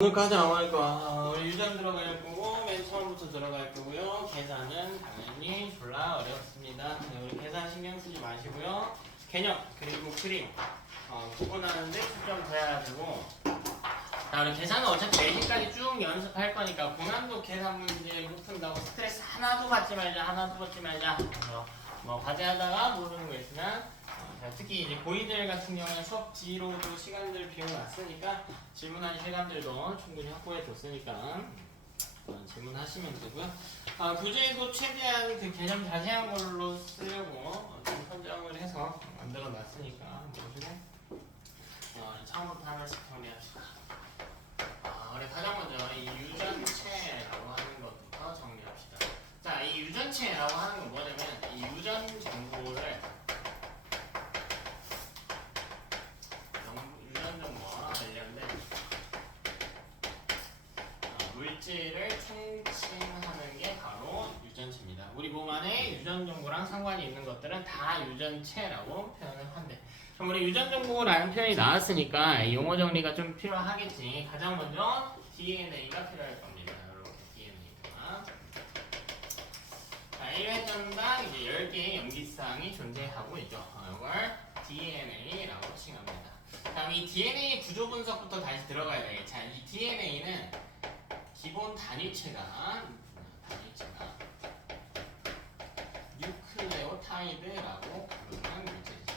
오늘까지 나올 거야. 유전 들어갈 거고 맨 처음부터 들어갈 거고요. 계산은 당연히 졸라 어렵습니다. 네, 우리 계산 신경 쓰지 마시고요. 개념 그리고 그림 구분하는데 초점돼야 되고. 자, 우리 계산은 어차피 내신까지 쭉 연습할 거니까 고난도 계산 문제 못 푼다고 스트레스 하나도 받지 말자. 그래서 뭐 과제하다가 모르는 거 있으면 자, 특히 이제 고이들 같은 경우는 수업 뒤로도 시간들 비워놨으니까 질문할 시간들도 충분히 확보해 뒀으니까 질문하시면 되고요. 교재도 최대한 그 개념 자세한 걸로 쓰려고 좀 선정을 해서 만들어 놨으니까 보시고 처음부터 하나씩 정리합시다. 우리 가장 먼저 이 유전체라고 하는 것부터 정리합시다. 자, 이 유전체라고 하는 건 뭐냐면 이 유전 정보를 유전 정보와 관련된 물질을 생칭하는 게 바로 유전체입니다. 우리 몸 안에 유전 정보랑 상관이 있는 것들은 다 유전체라고 표현을 한대. 그럼 우리 유전 정보라는 표현이 나왔으니까 용어 정리가 좀 필요하겠지. 가장 먼저 DNA가 필요할 겁니다. 이렇게 DNA가. 자, 1회전당 이제 10개의 염기쌍이 존재하고 있죠. 이걸 DNA라고 칭합니다. 다음 이 DNA 구조 분석부터 다시 들어가야 되겠죠. 자, 이 DNA는 기본 단위체가 뉴클레오타이드라고 부르는 물질이죠.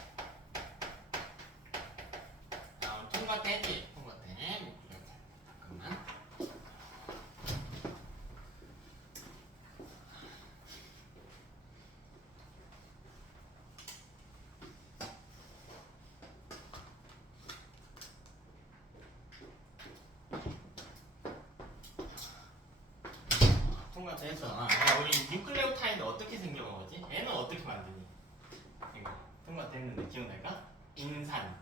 통과되지? 통과돼. 잠깐만. 통과돼서 우리 뉴클레오타이드 어떻게 생겨본 거지? 얘는 어떻게 만드니? 이거 통과됐는데 기억날까? 인산,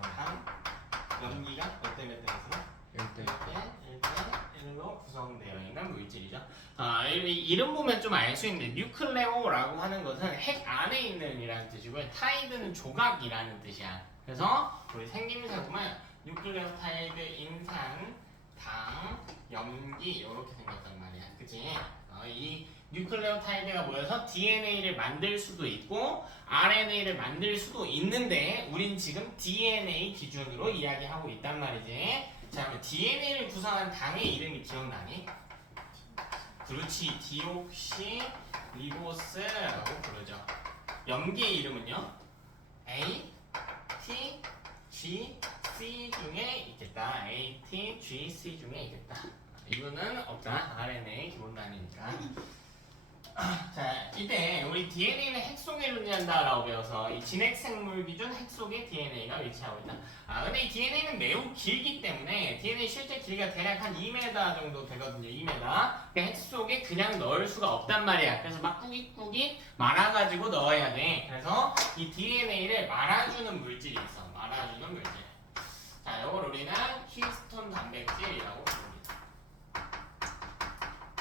당, 염기가 몇 대 몇 대에서? 1대1로 구성되어 있는 물질이죠. 이름 보면 좀 알 수 있는데 뉴클레오라고 하는 것은 핵 안에 있는 이라는 뜻이고요. 타이드는 조각이라는 뜻이야. 그래서 우리 생김새 보면 뉴클레오타이드, 인산, 당, 염기 이렇게 생겼단 말이야. 그치? 이 뉴클레오타이드가 모여서 DNA를 만들 수도 있고 RNA를 만들 수도 있는데 우린 지금 DNA 기준으로 이야기하고 있단 말이지. 자, 그럼 DNA를 구성한 당의 이름이 기억나니? 그렇지, 디옥시리보스라고 부르죠. 염기의 이름은요? A, T, G, C 중에 있겠다. A, T, G, C 중에 있겠다. 이거는 없다. RNA 기본 단위니까. 자, 이때 우리 DNA는 핵 속에 존재한다라고 배워서 이 진핵생물 기준 핵 속에 DNA가 위치하고 있다. 근데 이 DNA는 매우 길기 때문에 DNA 실제 길이가 대략 한 2m 정도 되거든요. 2m. 그러니까 핵 속에 그냥 넣을 수가 없단 말이야. 그래서 막 꾸깃꾸깃 말아가지고 넣어야 돼. 그래서 이 DNA를 말아주는 물질이 있어. 말아주는 물질. 자, 이걸 우리는 히스톤 단백질이라고 부릅니다.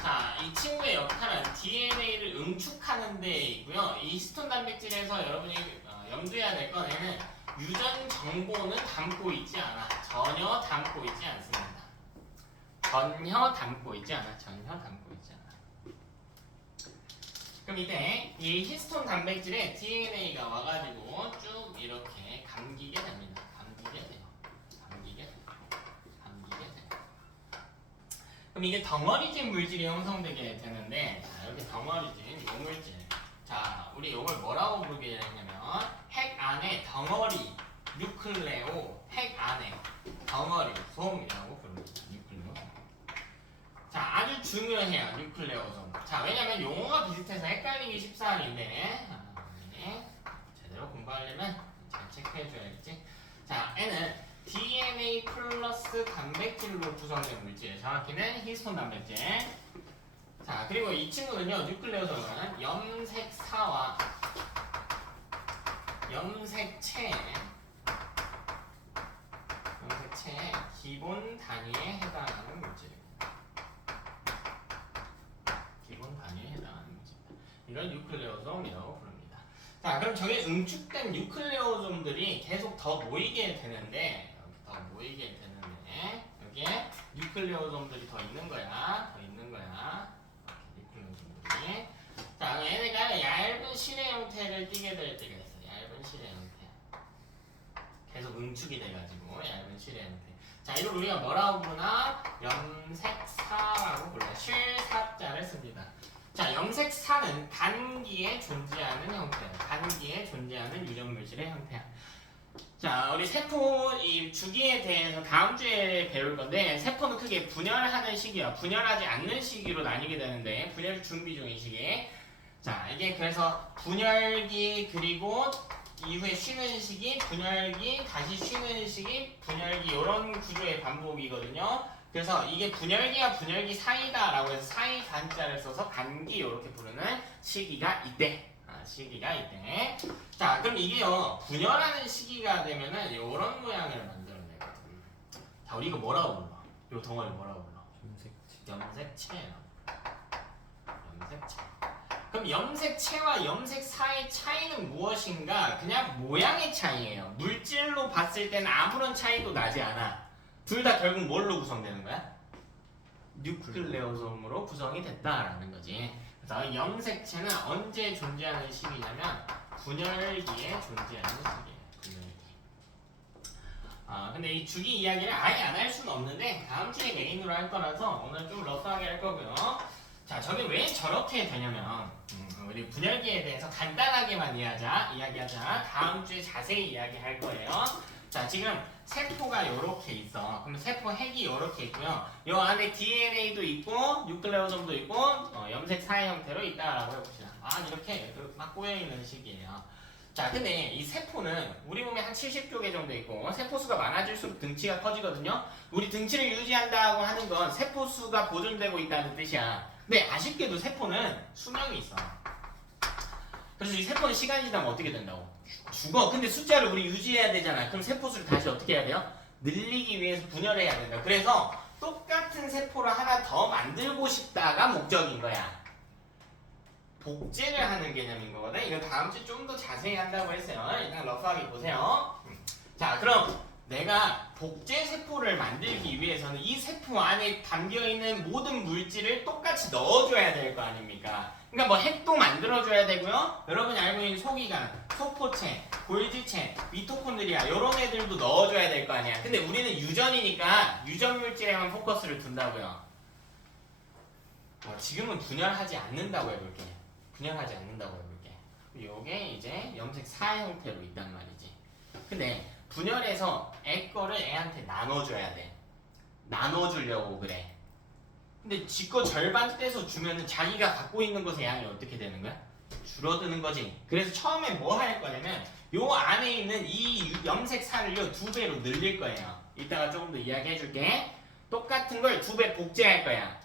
자, 이 친구의 역할은 DNA를 응축하는 데 있고요. 이 히스톤 단백질에서 여러분이 염두해야 될 건 얘는 유전 정보는 담고 있지 않아. 전혀 담고 있지 않습니다. 전혀 담고 있지 않아. 그럼 이때 이 히스톤 단백질에 DNA가 와가지고 쭉 이렇게 감기게 됩니다. 감기게 돼요. 그럼 이게 덩어리진 물질이 형성되게 되는데, 자, 이렇게 덩어리진 이 물질. 자, 우리 이걸 뭐라고 부르게 되냐면 핵 안에 덩어리, 뉴클레오, 핵 안에 덩어리, 솜이라고 부릅니다. 뉴클레오. 자, 아주 중요해요. 뉴클레오솜. 자, 왜냐면 용어가 비슷해서 헷갈리기 십사항인데 제대로 공부하려면 잘 체크해줘야겠지. 자, N은 DNA 플러스 단백질로 구성된 물질. 정확히는 히스톤 단백질. 자, 그리고 이 친구는요, 뉴클레오솜은 염색사와 염색체의 기본 단위에 해당하는 물질입니다. 이걸 뉴클레오솜이라고 부릅니다. 자, 그럼 저게 응축된 뉴클레오솜들이 계속 더 모이게 되는데, 더 보이게 되는데 여기에 뉴클레오솜들이 더 있는 거야. 이렇게 뉴클레오솜들이. 자, 얘네가 얇은 실의 형태를 띠게 될 때가 있어. 얇은 실의 형태. 계속 응축이 돼가지고 얇은 실의 형태. 자, 이걸 우리가 뭐라고 부르나? 염색사라고 불러요. 실사자를 씁니다. 자, 염색사는 간기에 존재하는 형태야. 간기에 존재하는 유전물질의 형태야. 자, 우리 세포 이 주기에 대해서 다음 주에 배울 건데, 세포는 크게 분열하는 시기와 분열하지 않는 시기로 나뉘게 되는데, 분열 준비 중인 시기. 자, 이게 그래서 분열기 그리고 이후에 쉬는 시기, 분열기, 다시 쉬는 시기, 분열기 이런 구조의 반복이거든요. 그래서 이게 분열기와 분열기 사이다라고 해서 사이 간자를 써서 간기 이렇게 부르는 시기가 이때. 시기가 이때. 자, 그럼 이게요 분열하는 시기가 되면은 이런 모양을 만들어내거든. 자, 우리 이거 뭐라고 불러? 이 덩어리 뭐라고 불러? 염색체예요. 염색체. 그럼 염색체와 염색사의 차이는 무엇인가? 그냥 모양의 차이예요. 물질로 봤을 때는 아무런 차이도 나지 않아. 둘 다 결국 뭘로 구성되는 거야? 뉴클레오솜으로 구성이 됐다라는 거지. 그래서 염색체는 언제 존재하는 시기냐면 분열기에 존재하는 시기예요. 분열기. 근데 이 주기 이야기를 아예 안 할 수는 없는데 다음 주에 메인으로 할 거라서 오늘 좀 러프하게 할 거고요. 자, 저게 왜 저렇게 되냐면 우리 분열기에 대해서 간단하게만 이야기하자. 다음 주에 자세히 이야기할 거예요. 자, 지금 세포가 이렇게 있어. 그럼 세포 핵이 이렇게 있고요. 이 안에 DNA도 있고 뉴클레오솜도 있고 염색 사의 형태로 있다라고 해봅시다. 이렇게 막 꼬여있는 식이에요. 자, 근데 이 세포는 우리 몸에 한 70조 개 정도 있고 세포 수가 많아질수록 등치가 커지거든요. 우리 등치를 유지한다고 하는 건 세포 수가 보존되고 있다는 뜻이야. 근데 아쉽게도 세포는 수명이 있어. 그래서 이 세포는 시간이 지나면 어떻게 된다고? 죽어. 근데 숫자를 우리 유지해야 되잖아. 그럼 세포수를 다시 어떻게 해야 돼요? 늘리기 위해서 분열해야 된다. 그래서 똑같은 세포를 하나 더 만들고 싶다가 목적인 거야. 복제를 하는 개념인 거거든. 이거 다음 주에 좀 더 자세히 한다고 했어요. 일단 러프하게 보세요. 자, 그럼 내가 복제 세포를 만들기 위해서는 이 세포 안에 담겨있는 모든 물질을 똑같이 넣어줘야 될 거 아닙니까? 그러니까 뭐 핵도 만들어줘야 되고요. 여러분이 알고 있는 소기관, 소포체, 골지체, 미토콘드리아 이런 애들도 넣어줘야 될 거 아니야. 근데 우리는 유전이니까 유전 물질에만 포커스를 둔다고요. 지금은 분열하지 않는다고 해볼게. 분열하지 않는다고 해볼게. 요게 이제 염색 사 형태로 있단 말이지. 근데 분열해서 애 거를 애한테 나눠줘야 돼. 나눠주려고 그래. 근데 지 거 절반 떼서 주면은 자기가 갖고 있는 것의 양이 어떻게 되는 거야? 줄어드는 거지. 그래서 처음에 뭐 할 거냐면 요 안에 있는 이 염색살을요 2배로 늘릴 거예요. 이따가 조금 더 이야기해 줄게. 똑같은 걸 2배 복제할 거야.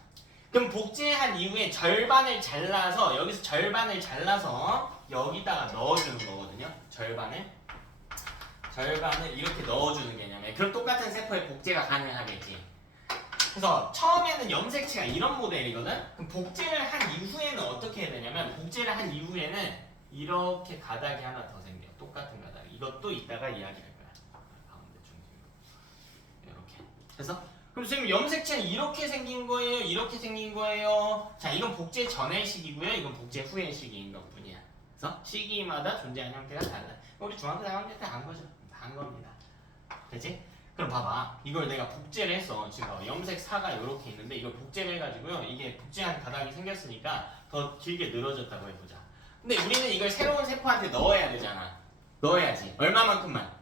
그럼 복제한 이후에 절반을 잘라서 여기서 절반을 잘라서 여기다가 넣어주는 거거든요. 절반을 이렇게 넣어주는 개념이에요. 그럼 똑같은 세포에 복제가 가능하겠지. 그래서 처음에는 염색체가 이런 모델이거든? 그럼 복제를 한 이후에는 어떻게 해야 되냐면 복제를 한 이후에는 이렇게 가닥이 하나 더 생겨. 똑같은 가닥. 이것도 이따가 이야기할 거야. 가운데 중심으로. 이렇게. 그래서 그럼 지금 염색체는 이렇게 생긴 거예요? 이렇게 생긴 거예요? 자, 이건 복제 전의 시기고요. 이건 복제 후의 시기인 것 뿐이야. 그래서 시기마다 존재하는 형태가 달라. 우리 중학교 4학년 때 한 거죠. 한 겁니다. 그치? 그럼 봐봐. 이걸 내가 복제를 했어. 지금 봐봐. 염색 사가 이렇게 있는데 이걸 복제를 해가지고요. 이게 복제한 가닥이 생겼으니까 더 길게 늘어졌다고 해보자. 근데 우리는 이걸 새로운 세포한테 넣어야 되잖아. 넣어야지. 얼마만큼만?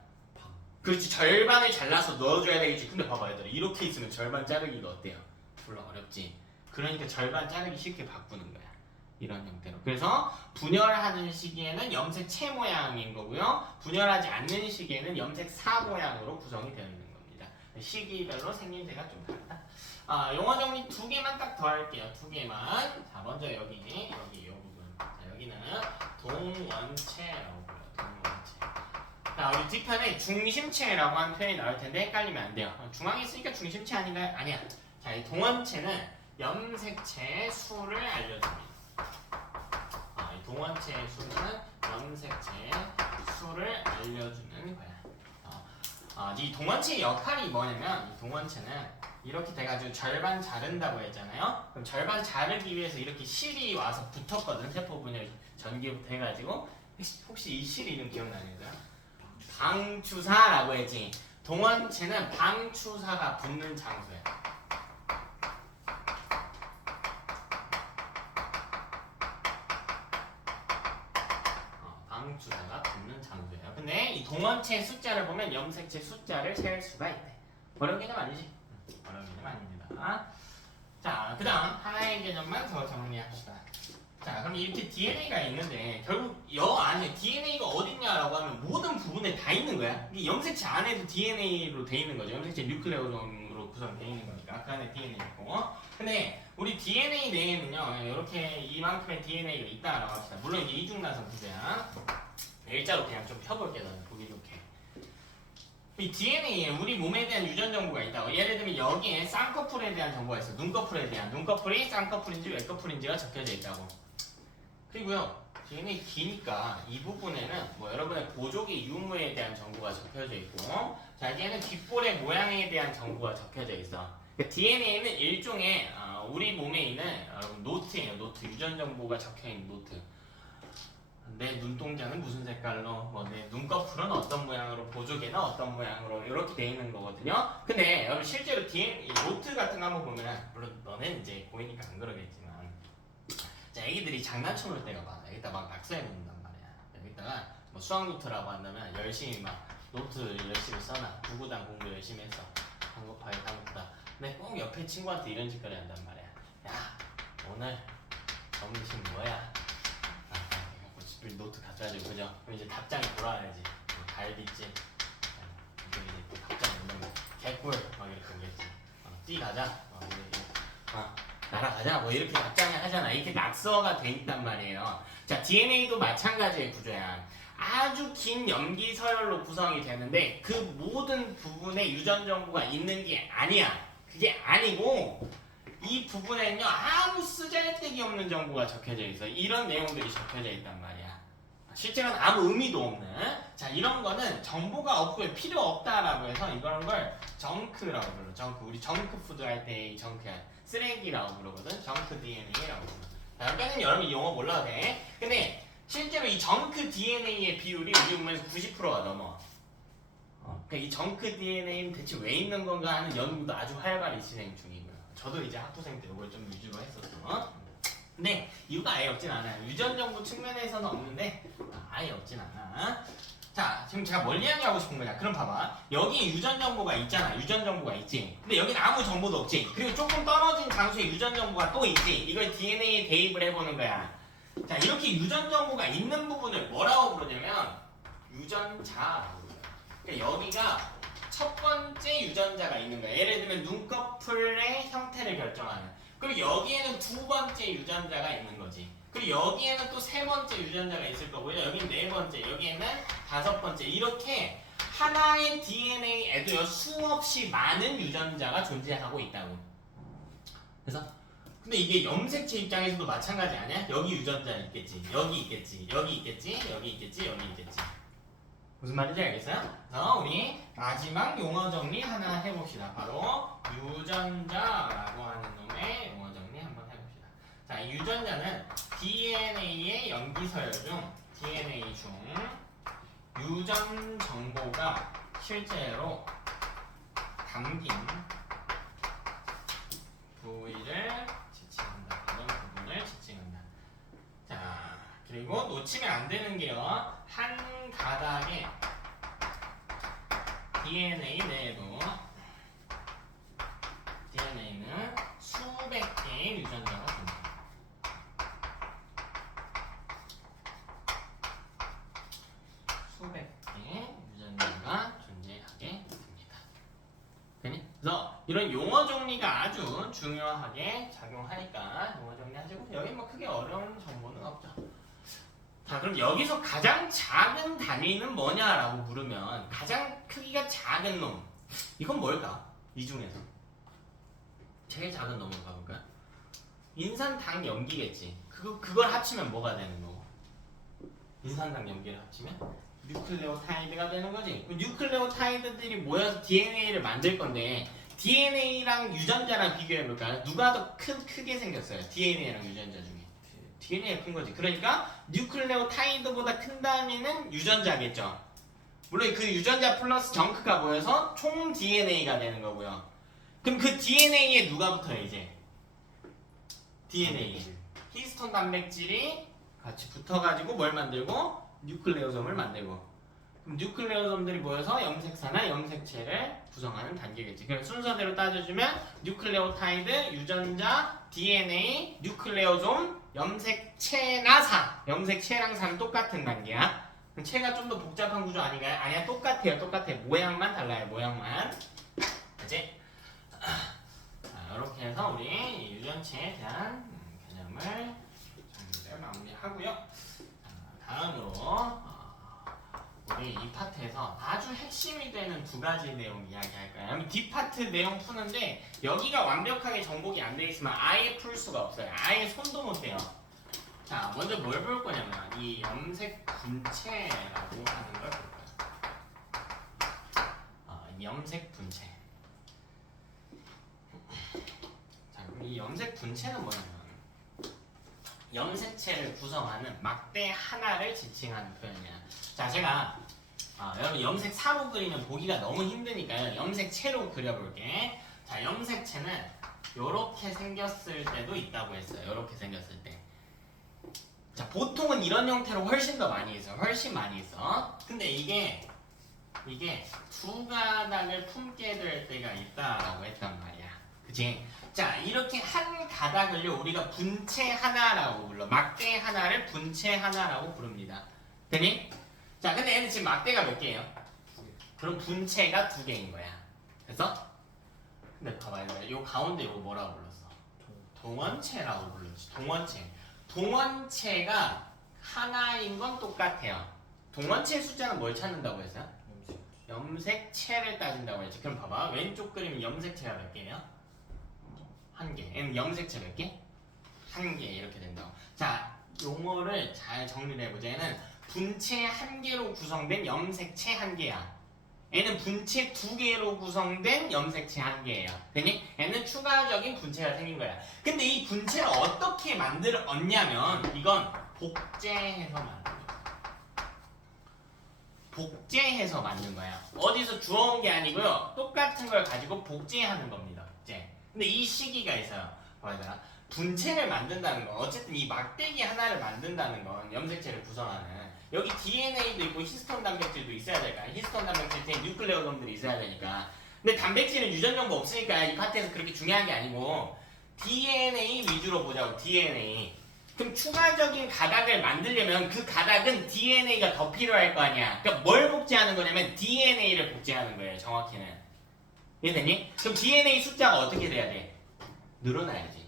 그렇지. 절반을 잘라서 넣어줘야 되겠지. 근데 봐봐 얘들아. 이렇게 있으면 절반 자르기가 어때요? 별로 어렵지. 그러니까 절반 자르기 쉽게 바꾸는 거야. 이런 형태로. 그래서 분열하는 시기에는 염색체 모양인 거고요. 분열하지 않는 시기에는 염색사 모양으로 구성이 되는 겁니다. 시기별로 생김새가 좀 다르다. 용어 정리 2개만 딱 더 할게요. 2개만. 자, 먼저 여기 이 부분. 자, 여기는 동원체라고 불러요. 동원체. 자, 우리 뒷편에 중심체라고 하는 표현이 나올 텐데 헷갈리면 안 돼요. 중앙에 있으니까 중심체 아닌가요? 아니야. 자, 이 동원체는 염색체의 수를 알려줍니다. 동원체의 수는 염색체의 수를 알려주는 거야. 이 동원체의 역할이 뭐냐면 이 동원체는 이렇게 돼가지고 절반 자른다고 했잖아요. 그럼 절반 자르기 위해서 이렇게 실이 와서 붙었거든. 세포 분열 전기부터 해가지고 혹시 이 실 이름 기억나는가요? 방추사라고 했지. 동원체는 방추사가 붙는 장소야. 방추사가 붙는 장소예요. 근데 이 동원체 숫자를 보면 염색체 숫자를 셀 수가 있대. 어려운 개념 아니지? 어려운 개념 아닙니다. 자, 그 다음 하나의 개념만 더 정리합시다. 자, 그럼 이렇게 DNA가 있는데 결국 여 안에 DNA가 어딨냐라고 하면 모든 부분에 다 있는 거야. 이게 염색체 안에도 DNA로 돼 있는 거죠. 염색체 뉴클레오솜으로 구성되어 있는 거니까 그 안에 DNA 있고. 근데 우리 DNA 내에는요, 이렇게 이만큼의 DNA가 있다라고 합시다. 물론 이제 이중나선 구조야. 일자로 그냥 좀 펴볼게, 나는 보기 좋게. 이 DNA에 우리 몸에 대한 유전 정보가 있다고. 예를 들면 여기에 쌍꺼풀에 대한 정보가 있어. 눈꺼풀에 대한. 눈꺼풀이 쌍꺼풀인지 외꺼풀인지가 적혀져 있다고. 그리고요, DNA 기니까 이 부분에는 뭐 여러분의 보조개 유무에 대한 정보가 적혀져 있고, 자, 여기에는 뒷볼의 모양에 대한 정보가 적혀져 있어. 그러니까 DNA는 일종의 우리 몸에 있는 노트예요. 노트. 유전 정보가 적혀 있는 노트. 내 눈동자는 무슨 색깔로, 뭐 내 눈꺼풀은 어떤 모양으로, 보조개는 어떤 모양으로 이렇게 돼 있는 거거든요. 근데 여러분 실제로 DNA 노트 같은 거 한번 보면, 물론 너는 이제 보이니까 안 그러겠지만, 자, 애기들이 장난쳐 놓을 때가 많아. 여기다 막 낙서해 놓는단 말이야. 여기다가 뭐 수학 노트라고 한다면 열심히 막 노트 열심히 써놔. 구구단 공부 열심히 했어. 한국파이 한국다. 근데 꼭 옆에 친구한테 이런 짓거리 한단 말이야. 야, 오늘 점심 뭐야? 노트 갖다 주고, 그죠? 그럼 이제 답장이 돌아와야지. 갈비찜. 이제 또 답장이 오는 거야. 개꿀. 막 이렇게 오겠지. 뛰 가자. 날아가자. 뭐 이렇게 답장을 하잖아. 이렇게 낙서가 돼 있단 말이에요. 자, DNA도 마찬가지의 구조야. 아주 긴 염기 서열로 구성이 되는데 그 모든 부분에 유전 정보가 있는 게 아니야. 그게 아니고 이 부분에는요, 아무 쓰잘데기 없는 정보가 적혀져 있어. 이런 내용들이 적혀져 있단 말이야. 실제로는 아무 의미도 없는. 자, 이런 거는 정보가 없고 필요 없다라고 해서 이런 걸 정크라고 불러. 정크. 우리 정크 푸드 할 때 이 정크야. 쓰레기라고 부르거든. 정크 DNA라고 불러. 자, 여기까지는 여러분 이 용어 몰라도 돼. 근데 실제로 이 정크 DNA의 비율이 우리 몸에서 90%가 넘어. 그러니까 이 정크 DNA는 대체 왜 있는 건가 하는 연구도 아주 활발히 진행 중이고요. 저도 이제 학부생 때 이걸 좀 위주로 했었어. 근데 이유가 아예 없진 않아요. 유전 정보 측면에서는 없는데 아예 없진 않아. 자, 지금 제가 뭘 이야기하고 싶은 거냐? 그럼 봐봐. 여기 유전 정보가 있잖아. 유전 정보가 있지. 근데 여기는 아무 정보도 없지. 그리고 조금 떨어진 장소에 유전 정보가 또 있지. 이걸 DNA에 대입을 해보는 거야. 자, 이렇게 유전 정보가 있는 부분을 뭐라고 부르냐면 유전자라고 불러요. 그러니까 여기가 첫 번째 유전자가 있는 거야. 예를 들면 눈꺼풀의 형태를 결정하는. 그리고 여기에는 두 번째 유전자가 있는 거지. 그리고 여기에는 또 세 번째 유전자가 있을 거고요. 여기는 네 번째, 여기에는 다섯 번째. 이렇게 하나의 DNA에도 수없이 많은 유전자가 존재하고 있다고. 그래서 근데 이게 염색체 입장에서도 마찬가지 아니야? 여기 유전자 있겠지, 여기 있겠지, 여기 있겠지, 여기 있겠지, 여기 있겠지. 무슨 말인지 알겠어요? 그래서 우리 마지막 용어 정리 하나 해봅시다. 바로 유전자라고 하는 놈의 용어 정리 한번 해봅시다. 자, 유전자는 DNA의 염기서열 중 DNA 중 유전 정보가 실제로 담긴 부위를 지칭한다. 이런 부분을 지칭한다. 자, 그리고 놓치면 안 되는 게요. 한 가닥의 DNA 내에도 DNA는 수백 개의 유전자가 존재합니다. 수백 개의 유전자가 존재하게 됩니다. 그래서 이런 용어 정리가 아주 중요하게 작용하니까 용어 정리하시고 여기 뭐 크게 어려운 정보는 없죠. 자, 그럼 여기서 가장 작은 단위는 뭐냐라고 물으면 가장 크기가 작은 놈, 이건 뭘까? 이 중에서 제일 작은 놈으로 가볼까요? 인산당 염기겠지. 그걸 합치면 뭐가 되는 거고? 인산당 염기를 합치면 뉴클레오타이드가 되는 거지. 뉴클레오타이드들이 모여서 DNA를 만들 건데 DNA랑 유전자랑 비교해볼까요? 누가 더 크게 생겼어요? DNA랑 유전자 중에. DNA가 큰 거지. 그러니까 뉴클레오타이드보다 큰 다음에는 유전자겠죠. 물론 그 유전자 플러스 정크가 모여서 총 DNA가 되는 거고요. 그럼 그 DNA에 누가 붙어요 이제? DNA. 히스톤 단백질이 같이 붙어가지고 뭘 만들고? 뉴클레오솜을 만들고. 그럼 뉴클레오솜들이 모여서 염색사나 염색체를 구성하는 단계겠지. 그럼 순서대로 따져주면 뉴클레오타이드, 유전자, DNA, 뉴클레오솜, 염색체나 염색체랑 사는 똑같은 단계야. 그럼 체가 좀 더 복잡한 구조 아닌가요? 아니야, 똑같아요. 모양만 달라요. 모양만. 그치? 이렇게 해서 우리 유전체에 대한 개념을 정리를 마무리하고요. 다음으로 우리 이 파트에서 아주 핵심이 되는 두 가지 내용 이야기할 거예요. 뒷파트 내용 푸는데 여기가 완벽하게 정복이 안 돼 있으면 아예 풀 수가 없어요. 아예 손도 못 대요. 자, 먼저 뭘 볼 거냐면 이 염색 분체라고 하는 걸 볼 거예요. 염색 분체. 자, 그럼 이 염색 분체는 뭐냐면 염색체를 구성하는 막대 하나를 지칭하는 표현이야. 자, 제가 여러분 염색사로 그리면 보기가 너무 힘드니까요. 염색체로 그려볼게. 자, 염색체는 요렇게 생겼을 때도 있다고 했어요. 요렇게 생겼을 때. 자, 보통은 이런 형태로 훨씬 더 많이 있어요. 훨씬 많이 있어. 근데 이게 두 가닥을 품게 될 때가 있다라고 했단 말이야. 그치? 자, 이렇게 한 가닥을요 우리가 분체 하나라고 불러. 막대 하나를 분체 하나라고 부릅니다. 되니? 자, 근데 얘는 지금 막대가 몇 개예요? 그럼 분체가 두 개인 거야. 그래서 근데 봐봐요. 요 가운데 요거 뭐라고 불렀어? 동원체라고 불렀지. 동원체가 하나인 건 똑같아요. 동원체 숫자는 뭘 찾는다고 했어요? 염색체를 따진다고 했지. 그럼 봐봐. 왼쪽 그림 염색체가 몇 개예요? 한 개. 얘는 염색체 몇 개? 한 개. 이렇게 된다고. 자, 용어를 잘 정리를 해보자. 얘는 분체 한 개로 구성된 염색체 한 개야. 얘는 분체 두 개로 구성된 염색체 한 개예요. 되니? 얘는 추가적인 분체가 생긴 거야. 근데 이 분체를 어떻게 만들었냐면 이건 복제해서 만든 거야. 복제해서 만든 거야. 어디서 주워온 게 아니고요. 똑같은 걸 가지고 복제하는 겁니다. 복제. 근데 이 시기가 있어요. 뭐라 분체를 만든다는 건 어쨌든 이 막대기 하나를 만든다는 건 염색체를 구성하는 여기 DNA도 있고 히스톤 단백질도 있어야 될까? 히스톤 단백질 뒤에 뉴클레오솜들이 있어야 되니까. 근데 단백질은 유전 정보 없으니까 이 파트에서 그렇게 중요한 게 아니고 DNA 위주로 보자고. DNA. 그럼 추가적인 가닥을 만들려면 그 가닥은 DNA가 더 필요할 거 아니야. 그러니까 뭘 복제하는 거냐면 DNA를 복제하는 거예요. 정확히는. 이해되니? 그럼 DNA 숫자가 어떻게 돼야 돼? 늘어나야지.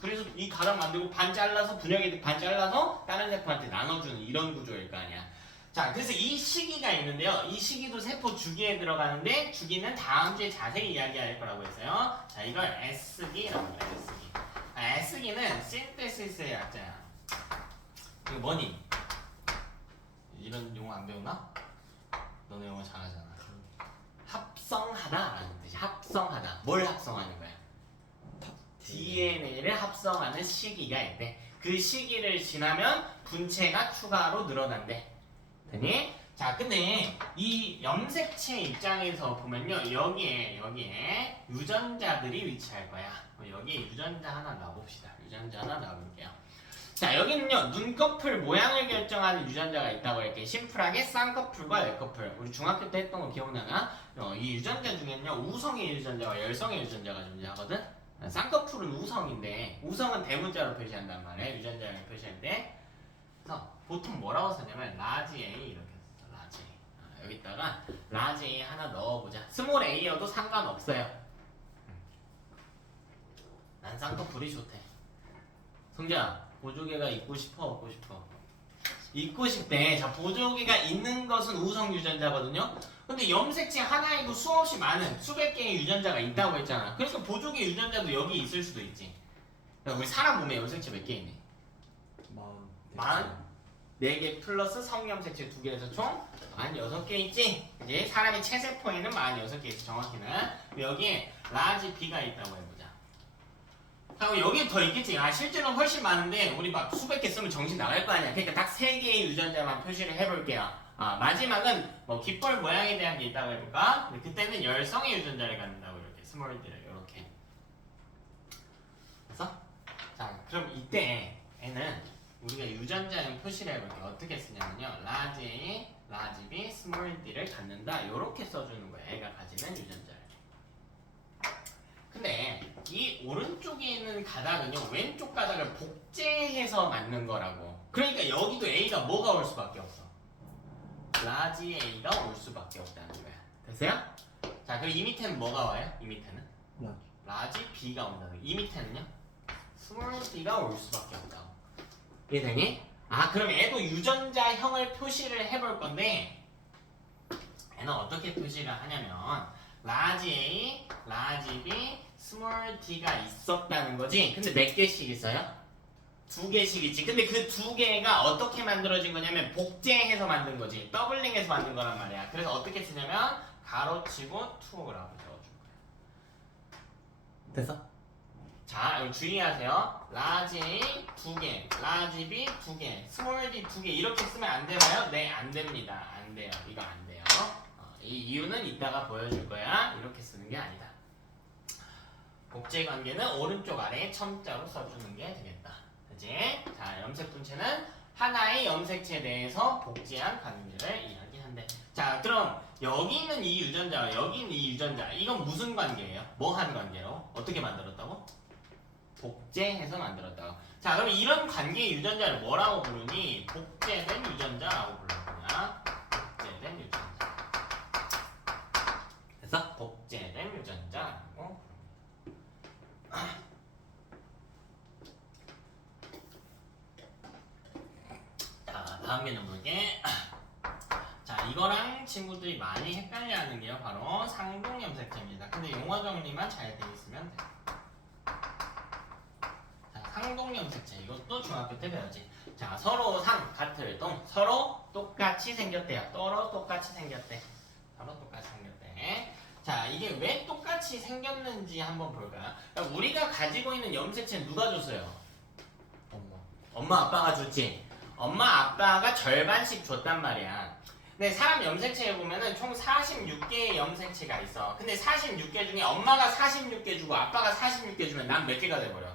그래서 이 가닥 만들고 반 잘라서 분열계 반 잘라서 다른 세포한테 나눠주는 이런 구조일 거 아니야. 자, 그래서 이 시기가 있는데요. 이 시기도 세포 주기에 들어가는데 주기는 다음 주에 자세히 이야기할 거라고 했어요. 자, 이걸 S기라고 해요. S기. S기는 신테시스의 약자야. 이거 뭐니? 이런 용어 안 배웠나? 너네 영어 잘하잖아. 합성하다라는 뜻이. 합성하다. 뭘 합성하는 거야? DNA를 합성하는 시기가 있대. 그 시기를 지나면 분체가 추가로 늘어난대. 되니? 자, 근데 이 염색체 입장에서 보면요, 여기에 유전자들이 위치할 거야. 여기에 유전자 하나 놔봅시다. 유전자 하나 놔볼게요. 자, 여기는요 눈꺼풀 모양을 결정하는 유전자가 있다고 할게. 심플하게 쌍꺼풀과 열꺼풀. 우리 중학교 때 했던 거 기억나나? 이 유전자 중에는요 우성의 유전자와 열성의 유전자가 존재하거든. 쌍꺼풀은 우성인데 우성은 대문자로 표시한단 말이에요. 유전자를 표시할 때. 그래서 보통 뭐라고 쓰냐면 라지 A 이렇게 써. 라지 A. 여기다가 라지 A 하나 넣어보자. 스몰 A여도 상관없어요. 난 쌍꺼풀이 좋대. 성재야, 보조개가 있고 싶어 없고 싶어? 있고 싶대. 자, 보조개가 있는 것은 우성 유전자거든요. 근데 염색체 하나에도 수없이 많은 수백 개의 유전자가 있다고 했잖아. 그러니까 보조개 유전자도 여기 있을 수도 있지. 우리 사람 몸에 염색체 몇 개 있니? 40. 4개 플러스 성염색체 2개에서 총 46개 있지? 이제 사람이 체세포에는 46개 있어 정확히는. 여기에 라지 B가 있다고 해보자. 하고 여기 더 있겠지. 실제로는 훨씬 많은데 우리 막 수백 개 쓰면 정신 나갈 거 아니야. 그러니까 딱 3개의 유전자만 표시를 해볼게요. 마지막은 뭐 깃벌 모양에 대한 게 있다고 해볼까? 근데 그때는 열성의 유전자를 갖는다고 이렇게 스몰 d를 이렇게. 그래서 자 그럼 이때에는 우리가 유전자형 표시를 해볼게요. 어떻게 쓰냐면요. 라지 A, 라지 B, 스몰 d를 갖는다. 이렇게 써주는 거예요. 애가 가지는 유전자를. 근데 이 오른쪽에 있는 가닥은요. 왼쪽 가닥을 복제해서 맞는 거라고. 그러니까 여기도 A가 뭐가 올 수밖에 없어. 라지 A가 올 수밖에 없다는 거야. 됐어요? 자 그리고 이 밑에는 뭐가 와요? 이 밑에는? 라지 B가 온다는 거야. 이 밑에는요? 스몰 d가 올 수밖에 없다고. 이해되니? 그럼 얘도 유전자형을 표시를 해볼 건데 얘는 어떻게 표시를 하냐면 라지 A, 라지 B, 스몰 d가 있었다는 거지. 근데 몇 개씩 있어요? 2개씩 있지. 근데 그 2개가 어떻게 만들어진 거냐면 복제해서 만든 거지. 더블링해서 만든 거란 말이야. 그래서 어떻게 쓰냐면 가로치고 2라고 적어줄 거야. 됐어? 자, 여기 주의하세요. 라지 A 2개, 라지 B 2개, 스몰 d 2개 이렇게 쓰면 안 되나요? 네, 안 됩니다. 안 돼요. 이거 안 돼요. 이 이유는 이따가 보여줄 거야. 이렇게 쓰는 게 아니다. 복제 관계는 오른쪽 아래에 첨자로 써주는 게 되겠다. 그치? 자, 염색 분체는 하나의 염색체에 대해서 복제한 관계를 이야기한대. 자, 그럼 여기 있는 이 유전자와 여기 있는 이 유전자, 이건 무슨 관계예요? 뭐 한 관계로? 어떻게 만들었다고? 복제해서 만들었다고. 자, 그럼 이런 관계의 유전자를 뭐라고 부르니? 복제된 유전자라고 불러요. 복제된 유전자. 그래서 복제된 유전자라고. 자, 다음 개념 볼게. 자, 이거랑 친구들이 많이 헷갈려하는 게요. 바로 상동염색체입니다. 근데 용어 정리만 잘 돼 있으면 돼. 상동염색체 이것도 중학교 때 배웠지. 자 서로 같을 동 서로 똑같이 생겼대요. 서로 똑같이 생겼대. 서로 똑같이 생겼대. 자 이게 왜 똑같이 생겼는지 한번 볼까요? 그러니까 우리가 가지고 있는 염색체는 누가 줬어요? 엄마 아빠가 줬지. 엄마 아빠가 절반씩 줬단 말이야. 근데 사람 염색체에 보면은 총 46개의 염색체가 있어. 근데 46개 중에 엄마가 46개 주고 아빠가 46개 주면 난 몇 개가 돼버려?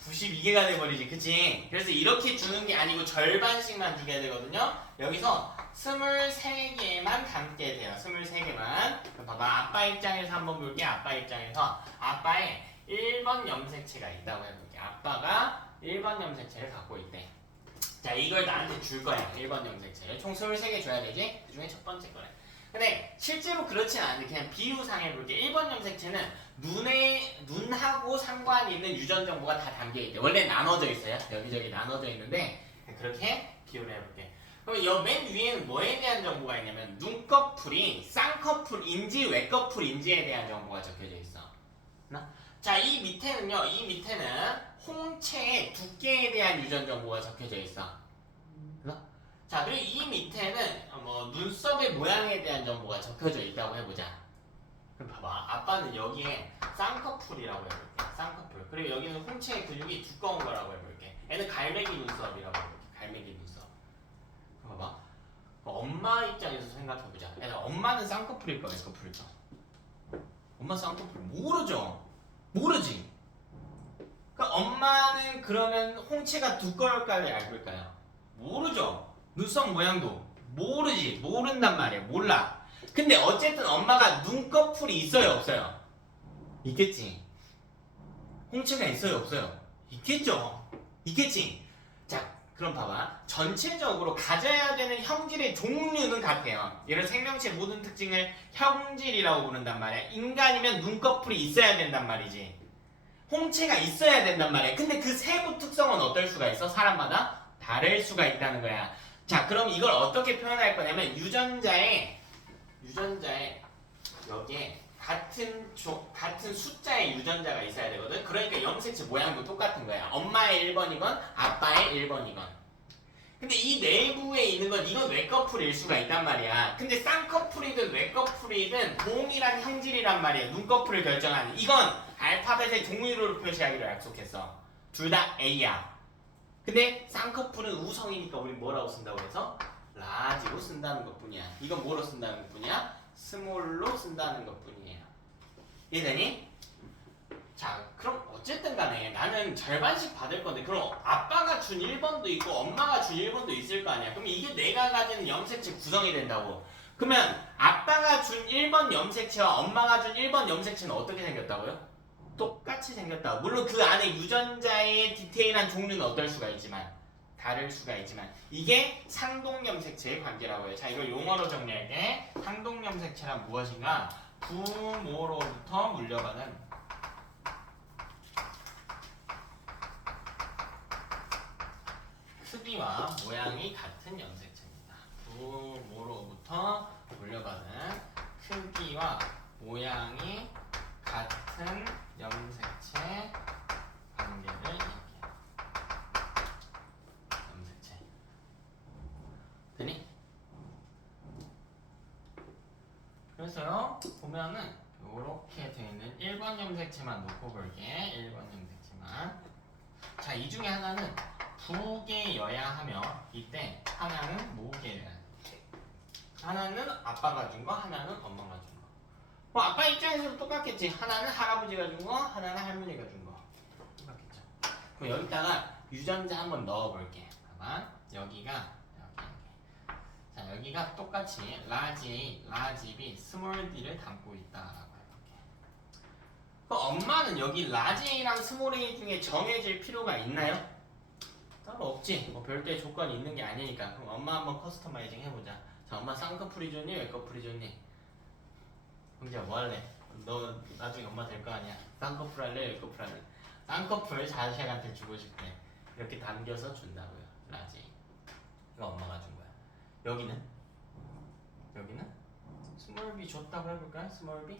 92개가 돼버리지, 그치? 그래서 이렇게 주는 게 아니고 절반씩만 주게 되거든요. 여기서 23개만 담게 돼요. 23개만. 봐봐, 아빠 입장에서 한번 볼게. 아빠 입장에서 아빠의 1번 염색체가 있다고 해볼게. 아빠가 1번 염색체를 갖고 있대. 자, 이걸 나한테 줄 거야. 1번 염색체를. 총 23개 줘야 되지? 그 중에 첫 번째 거래. 근데 실제로 그렇진 않은데 그냥 비유상 해볼게. 1번 염색체는 눈하고 상관이 있는 유전 정보가 다 담겨있대. 원래 나눠져 있어요. 여기저기 나눠져 있는데 그렇게 비유를 해볼게. 그럼 여 맨 위에는 뭐에 대한 정보가 있냐면 눈꺼풀이 쌍꺼풀인지 외꺼풀인지에 대한 정보가 적혀져 있어. 자, 이 밑에는요. 이 밑에는 홍채의 두께에 대한 유전 정보가 적혀져 있어. 자, 그리고 이 밑에는 눈썹의 모양에 대한 정보가 적혀져 있다고 해보자. 그럼 봐봐. 아빠는 여기에 쌍꺼풀이라고 해볼게. 쌍꺼풀. 그리고 여기는 홍채의 근육이 두꺼운 거라고 해볼게. 얘는 갈매기 눈썹이라고 해볼게. 갈매기 눈썹. 봐봐. 엄마 입장에서 생각해보자. 엄마는 쌍꺼풀일까 외꺼풀일까? 엄마 쌍꺼풀 모르죠? 모르지? 그러니까 엄마는 그러면 홍채가 두꺼울까요? 얇을까요? 모르죠? 눈썹 모양도 모르지. 모른단 말이야. 몰라. 근데 어쨌든 엄마가 눈꺼풀이 있어요? 없어요? 있겠지. 홍채가 있어요? 없어요? 있겠죠. 있겠지. 자, 그럼 봐봐. 전체적으로 가져야 되는 형질의 종류는 같아요. 얘를 생명체 모든 특징을 형질이라고 부른단 말이야. 인간이면 눈꺼풀이 있어야 된단 말이지. 홍채가 있어야 된단 말이야. 근데 그 세부 특성은 어떨 수가 있어? 사람마다 다를 수가 있다는 거야. 자, 그럼 이걸 어떻게 표현할 거냐면 유전자에 여기에 같은 숫자의 유전자가 있어야 되거든. 그러니까 염색체 모양도 똑같은 거야. 엄마의 1번이건 아빠의 1번이건. 근데 이 내부에 있는 건 이건 외꺼풀일 수가 있단 말이야. 근데 쌍꺼풀이든 외꺼풀이든 동일한 형질이란 말이야. 눈꺼풀을 결정하는. 이건 알파벳의 종류로 표시하기로 약속했어. 둘 다 A야. 근데 쌍꺼풀은 우성이니까 우리 뭐라고 쓴다고 해서? 라지로 쓴다는 것뿐이야. 이건 뭐로 쓴다는 것뿐이야? 스몰로 쓴다는 것뿐이에요. 이해되니? 자, 그럼 어쨌든 간에 나는 절반씩 받을 건데 그럼 아빠가 준 1번도 있고 엄마가 준 1번도 있을 거 아니야. 그럼 이게 내가 가진 염색체 구성이 된다고. 그러면 아빠가 준 1번 염색체와 엄마가 준 1번 염색체는 어떻게 생겼다고요? 똑같이 생겼다고. 물론 그 안에 유전자의 디테일한 종류는 어떨 수가 있지만 다를 수가 있지만 이게 상동염색체의 관계라고 해요. 자, 이걸 용어로 정리할게. 상동염색체란 무엇인가? 부모로부터 물려받은 크기와 모양이 같은 염색체입니다. 부모로부터 물려받은 크기와 모양이 같은 염색체 관계를 얘기해요. 염색체. 되니? 그래서요, 보면은 이렇게 되어 있는 1번 염색체만 놓고 볼게. 1번 염색체만. 자, 이 중에 하나는 부계여야 하며 이때 하나는 모계여야 돼. 하나는 아빠가 준 거, 하나는 엄마가 준 거. 뭐 아빠 입장에서도 똑같겠지. 하나는 할아버지가 준 거, 하나는 할머니가 준 거. 똑같겠죠. 그럼 여기다가 유전자 한번 넣어볼게. 봐봐. 여기가 자, 여기가 똑같이 라지 A, 라지 B, 스몰 D를 담고 있다라고 해볼게. 그럼 엄마는 여기 라지 A랑 스몰 A 중에 정해질 필요가 있나요? 따로 없지. 뭐 별도의 조건이 있는 게 아니니까. 그럼 엄마 한번 커스터마이징 해보자. 자, 엄마 쌍꺼풀이 좋니? 외꺼풀이 좋니? 형제야 뭐 할래? 너 나중에 엄마 될 거 아니야. 쌍꺼풀 할래? 외꺼풀 할래? 쌍꺼풀 자식한테 주고 싶대. 이렇게 당겨서 준다고요. 라지. 이거 엄마가 준 거야. 여기는? 여기는? 스몰 B 줬다고 해볼까요? 스몰 B?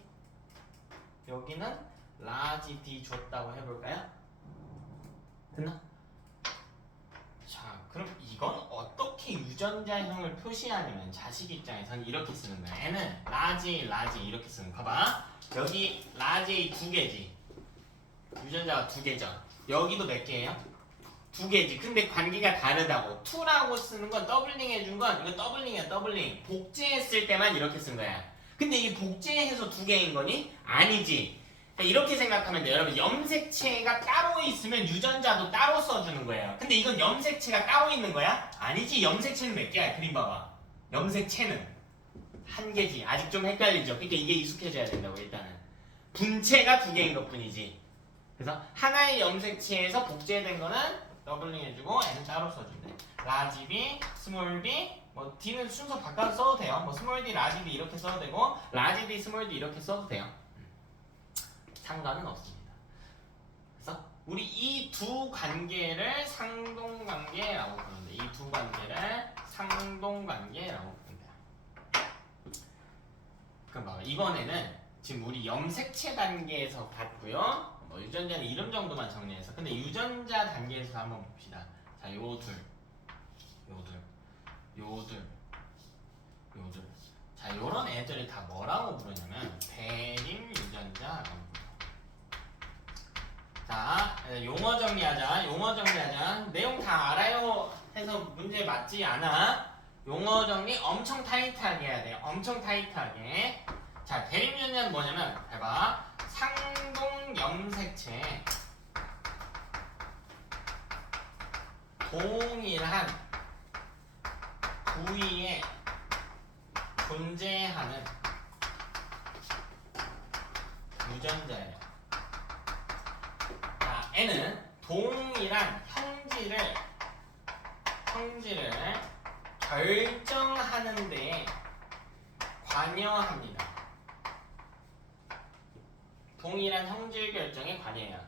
여기는 라지 D 줬다고 해볼까요? 됐나? 자, 그럼 이건 어떻게 유전자형을 표시하냐면 자식 입장에서는 이렇게 쓰는 거야. 얘는 라지, 라지 이렇게 쓰는 거. 봐봐. 여기 라지 두 개지. 유전자가 두 개죠. 여기도 몇 개예요? 두 개지. 근데 관계가 다르다고. 2라고 쓰는 건 더블링 해준 건 이건 더블링이야, 더블링. 복제했을 때만 이렇게 쓴 거야. 근데 이 복제해서 두 개인 거니? 아니지. 이렇게 생각하면 돼요. 여러분, 염색체가 따로 있으면 유전자도 따로 써주는 거예요. 근데 이건 염색체가 따로 있는 거야? 아니지. 염색체는 몇 개야? 그림 봐봐. 염색체는 한 개지. 아직 좀 헷갈리죠? 그러니까 이게 익숙해져야 된다고. 일단은 분체가 두 개인 것 뿐이지. 그래서 하나의 염색체에서 복제된 거는 더블링 해주고 N은 따로 써준대. 라지 B, 스몰 B, 뭐 D는 순서 바꿔서 써도 돼요. 뭐 스몰 D, 라지 B 이렇게 써도 되고 라지 D, 스몰 D 이렇게 써도 돼요. 상관은 없습니다. 그래서 우리 이 두 관계를 상동관계라고 부르는데 이 두 관계를 상동관계라고 부른다. 그럼 봐봐. 이번에는 지금 우리 염색체 단계에서 봤고요. 뭐 유전자는 이름 정도만 정리해서 근데 유전자 단계에서 한번 봅시다. 자, 요 둘, 요 둘, 요 둘, 요 둘. 자, 요런 애들을 다 뭐라고 부르냐면 대립 유전자라고 부르요. 자, 용어 정리하자. 용어 정리하자. 내용 다 알아요 해서 문제 맞지 않아. 용어 정리 엄청 타이트하게 해야 돼요. 엄청 타이트하게. 자, 대립유전자는 뭐냐면 해봐. 상동 염색체 동일한 부위에 존재하는 유전자예요. 자, N은 동일한 형질을 결정하는 데 관여합니다. 동일한 형질 결정에 관여해요.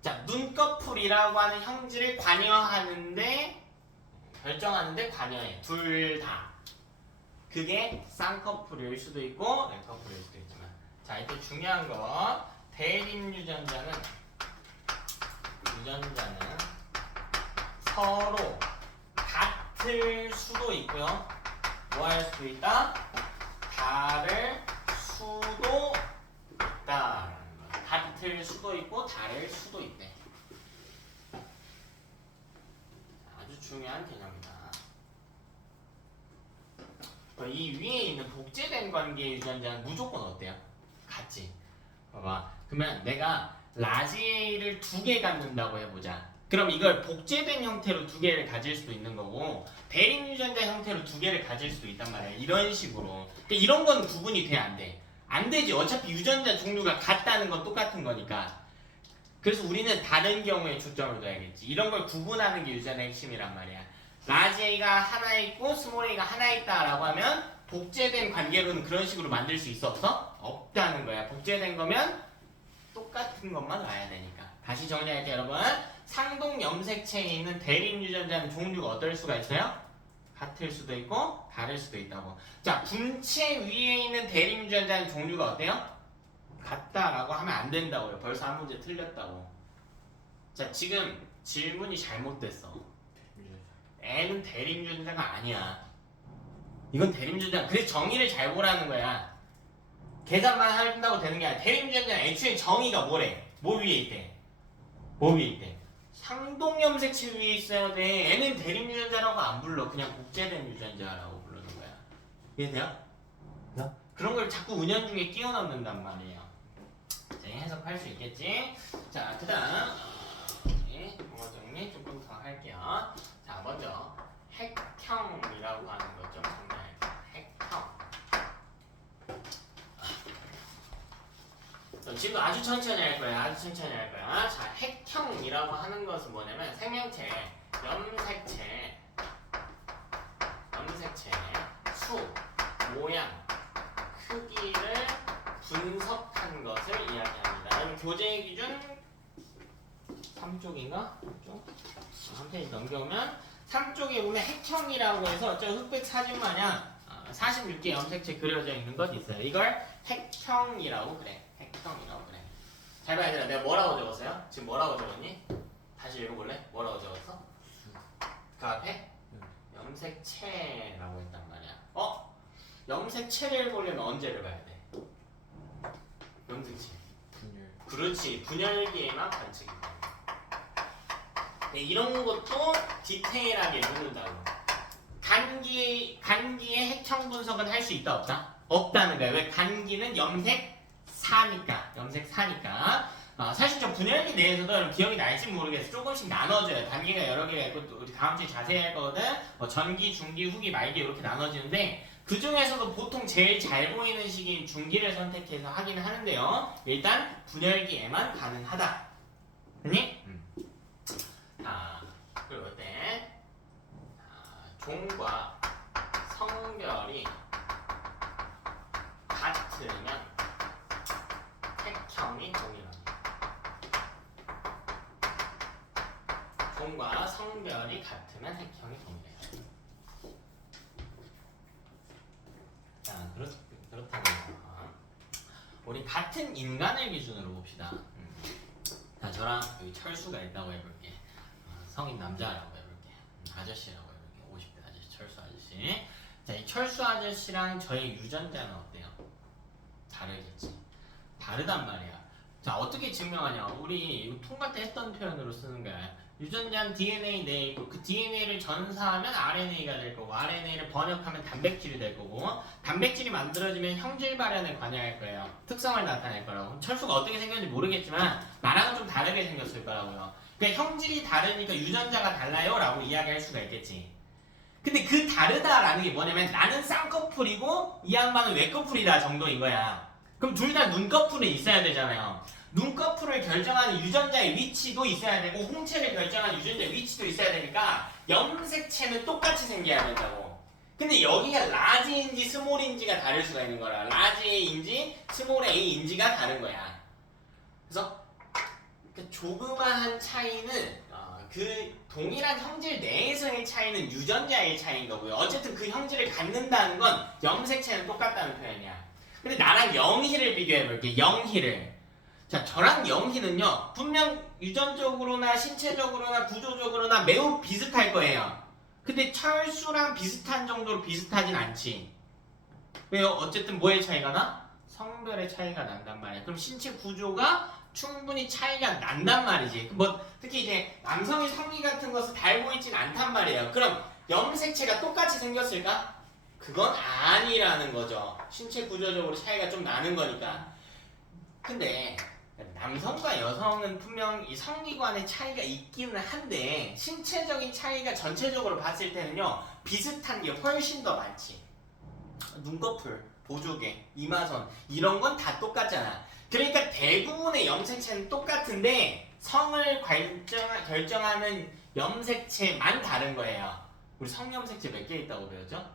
자, 눈꺼풀이라고 하는 형질을 관여하는데 결정하는데 관여해. 둘 다. 그게 쌍꺼풀일 수도 있고 외꺼풀일 수도 있지만. 자, 이때 중요한 거 대립 유전자는 서로 같은 같을 수도 있고요. 뭐 할 수도 있다? 다를 수도 있다. 같을 수도 있고 다를 수도 있대. 아주 중요한 개념이다. 이 위에 있는 복제된 관계의 유전자는 무조건 어때요? 같지. 봐봐. 그러면 내가 라지 A를 2개 갖는다고 해보자. 그럼 이걸 복제된 형태로 2개를 가질 수도 있는 거고 대립 유전자 형태로 2개를 가질 수도 있단 말이야. 이런 식으로. 그러니까 이런 건 구분이 돼, 안 돼? 안 되지. 어차피 유전자 종류가 같다는 건 똑같은 거니까. 그래서 우리는 다른 경우에 초점을 둬야겠지. 이런 걸 구분하는 게 유전자의 핵심이란 말이야. 라지 A가 하나 있고 스몰 A가 하나 있다라고 하면 복제된 관계로는 그런 식으로 만들 수 있어 없어? 없다는 거야. 복제된 거면 똑같은 것만 와야 되니까. 다시 정리할게요, 여러분. 상동 염색체에 있는 대립 유전자는 종류가 어떨 수가 있어요? 같을 수도 있고 다를 수도 있다고. 자, 분체 위에 있는 대립 유전자는 종류가 어때요? 같다라고 하면 안 된다고요. 벌써 한 문제 틀렸다고. 자, 지금 질문이 잘못됐어. N은 대립 유전자가 아니야. 이건 대립 유전자. 그래서 정의를 잘 보라는 거야. 계산만 한다고 되는 게 아니라 대립 유전자는 애초에 정의가 뭐래? 뭐 위에 있대? 뭐 위에 있대? 상동 염색체 위에 있어야 돼. N은 대립 유전자라고 안 불러. 그냥 복제된 유전자라고 부르는 거야. 이해돼요? 그런 걸 자꾸 은연중에 끼워 넣는단 말이에요. 자, 해석할 수 있겠지? 자, 그 다음 영어 정리 조금 더 할게요. 자, 먼저 핵형이라고 하는 것 좀 정리할게요. 핵형. 지금 아주 천천히 할 거야. 아주 천천히 할 거야. 자, 핵형이라고 하는 것은 뭐냐면 생명체, 염색체, 수, 모양, 크기를 분석한 것을 이야기합니다. 여기 교재 기준 3쪽인가? 3쪽? 한 페이지 넘겨오면 3쪽에 보면 핵형이라고 해서 저 흑백 사진 마냥 46개 염색체 그려져 있는 것 있어요. 이걸 핵형이라고 그래. 핵형이라고 그래. 잘 봐야 돼. 내가 뭐라고 적었어요? 지금 뭐라고 적었니? 다시 읽어볼래? 뭐라고 적었어? 그 앞에? 염색체라고 했단 말이야. 염색체를 보려면 언제를 봐야 돼? 염색체. 분열. 그렇지. 분열기에만 관측이 돼. 네, 이런 것도 디테일하게 묻는다고. 간기의 핵형 분석은 할 수 있다 없다? 없다는 거야. 왜? 간기는 염색사니까. 사실 좀 분열기 내에서도 기억이 날지 모르겠어. 조금씩 나눠져요. 단계가 여러 개가 있고 또 우리 다음 주에 자세히 할 거거든. 전기, 중기, 후기, 말기 이렇게 나눠지는데 그 중에서도 보통 제일 잘 보이는 시기인 중기를 선택해서 하긴 하는데요. 일단 분열기에만 가능하다. 됐니? 그리고 어때? 종과 성별이 같으면 핵형이 동일합니다. 종과 성별이 같으면 핵형이 동일해요. 자, 그렇다고 해서 우리 같은 인간을 기준으로 봅시다. 자, 저랑 여기 철수가 있다고 해볼게. 성인 남자라고 해볼게. 아저씨라고 해볼게. 50대 아저씨, 철수 아저씨. 자, 이 철수 아저씨랑 저의 유전자는 어때요? 다르겠지. 다르단 말이야. 자, 어떻게 증명하냐? 우리 이거 통과 때 했던 표현으로 쓰는 거야. 유전자는 DNA 내에 있고 그 DNA를 전사하면 RNA가 될 거고 RNA를 번역하면 단백질이 될 거고 단백질이 만들어지면 형질 발현에 관여할 거예요. 특성을 나타낼 거라고. 철수가 어떻게 생겼는지 모르겠지만 나랑은 좀 다르게 생겼을 거라고요. 그러니까 형질이 다르니까 유전자가 달라요 라고 이야기할 수가 있겠지. 근데 그 다르다라는 게 뭐냐면 나는 쌍꺼풀이고 이 양반은 외꺼풀이다 정도인 거야. 그럼 둘 다 눈꺼풀은 있어야 되잖아요. 눈꺼풀을 결정하는 유전자의 위치도 있어야 되고 홍채를 결정하는 유전자의 위치도 있어야 되니까 염색체는 똑같이 생겨야 된다고. 근데 여기가 라지인지 스몰인지가 다를 수가 있는 거라. 라지 A인지 스몰 A인지가 다른 거야. 그래서 그 조그마한 차이는 그 동일한 형질 내에서의 차이는 유전자의 차이인 거고요. 어쨌든 그 형질을 갖는다는 건 염색체는 똑같다는 표현이야. 근데 나랑 영희를 비교해볼게. 영희를. 자, 저랑 영희는요 분명 유전적으로나 신체적으로나 구조적으로나 매우 비슷할 거예요. 근데 철수랑 비슷한 정도로 비슷하진 않지. 왜요? 어쨌든 뭐의 차이가 나? 성별의 차이가 난단 말이야. 그럼 신체 구조가 충분히 차이가 난단 말이지. 뭐 특히 이제 남성의 성기 같은 것을 달고 있진 않단 말이에요. 그럼 염색체가 똑같이 생겼을까? 그건 아니라는 거죠. 신체 구조적으로 차이가 좀 나는 거니까. 근데 남성과 여성은 분명 이 성기관의 차이가 있기는 한데 신체적인 차이가 전체적으로 봤을 때는요 비슷한 게 훨씬 더 많지. 눈꺼풀, 보조개, 이마선 이런 건 다 똑같잖아. 그러니까 대부분의 염색체는 똑같은데 성을 결정하는 염색체만 다른 거예요. 우리 성염색체 몇 개 있다고 배웠죠?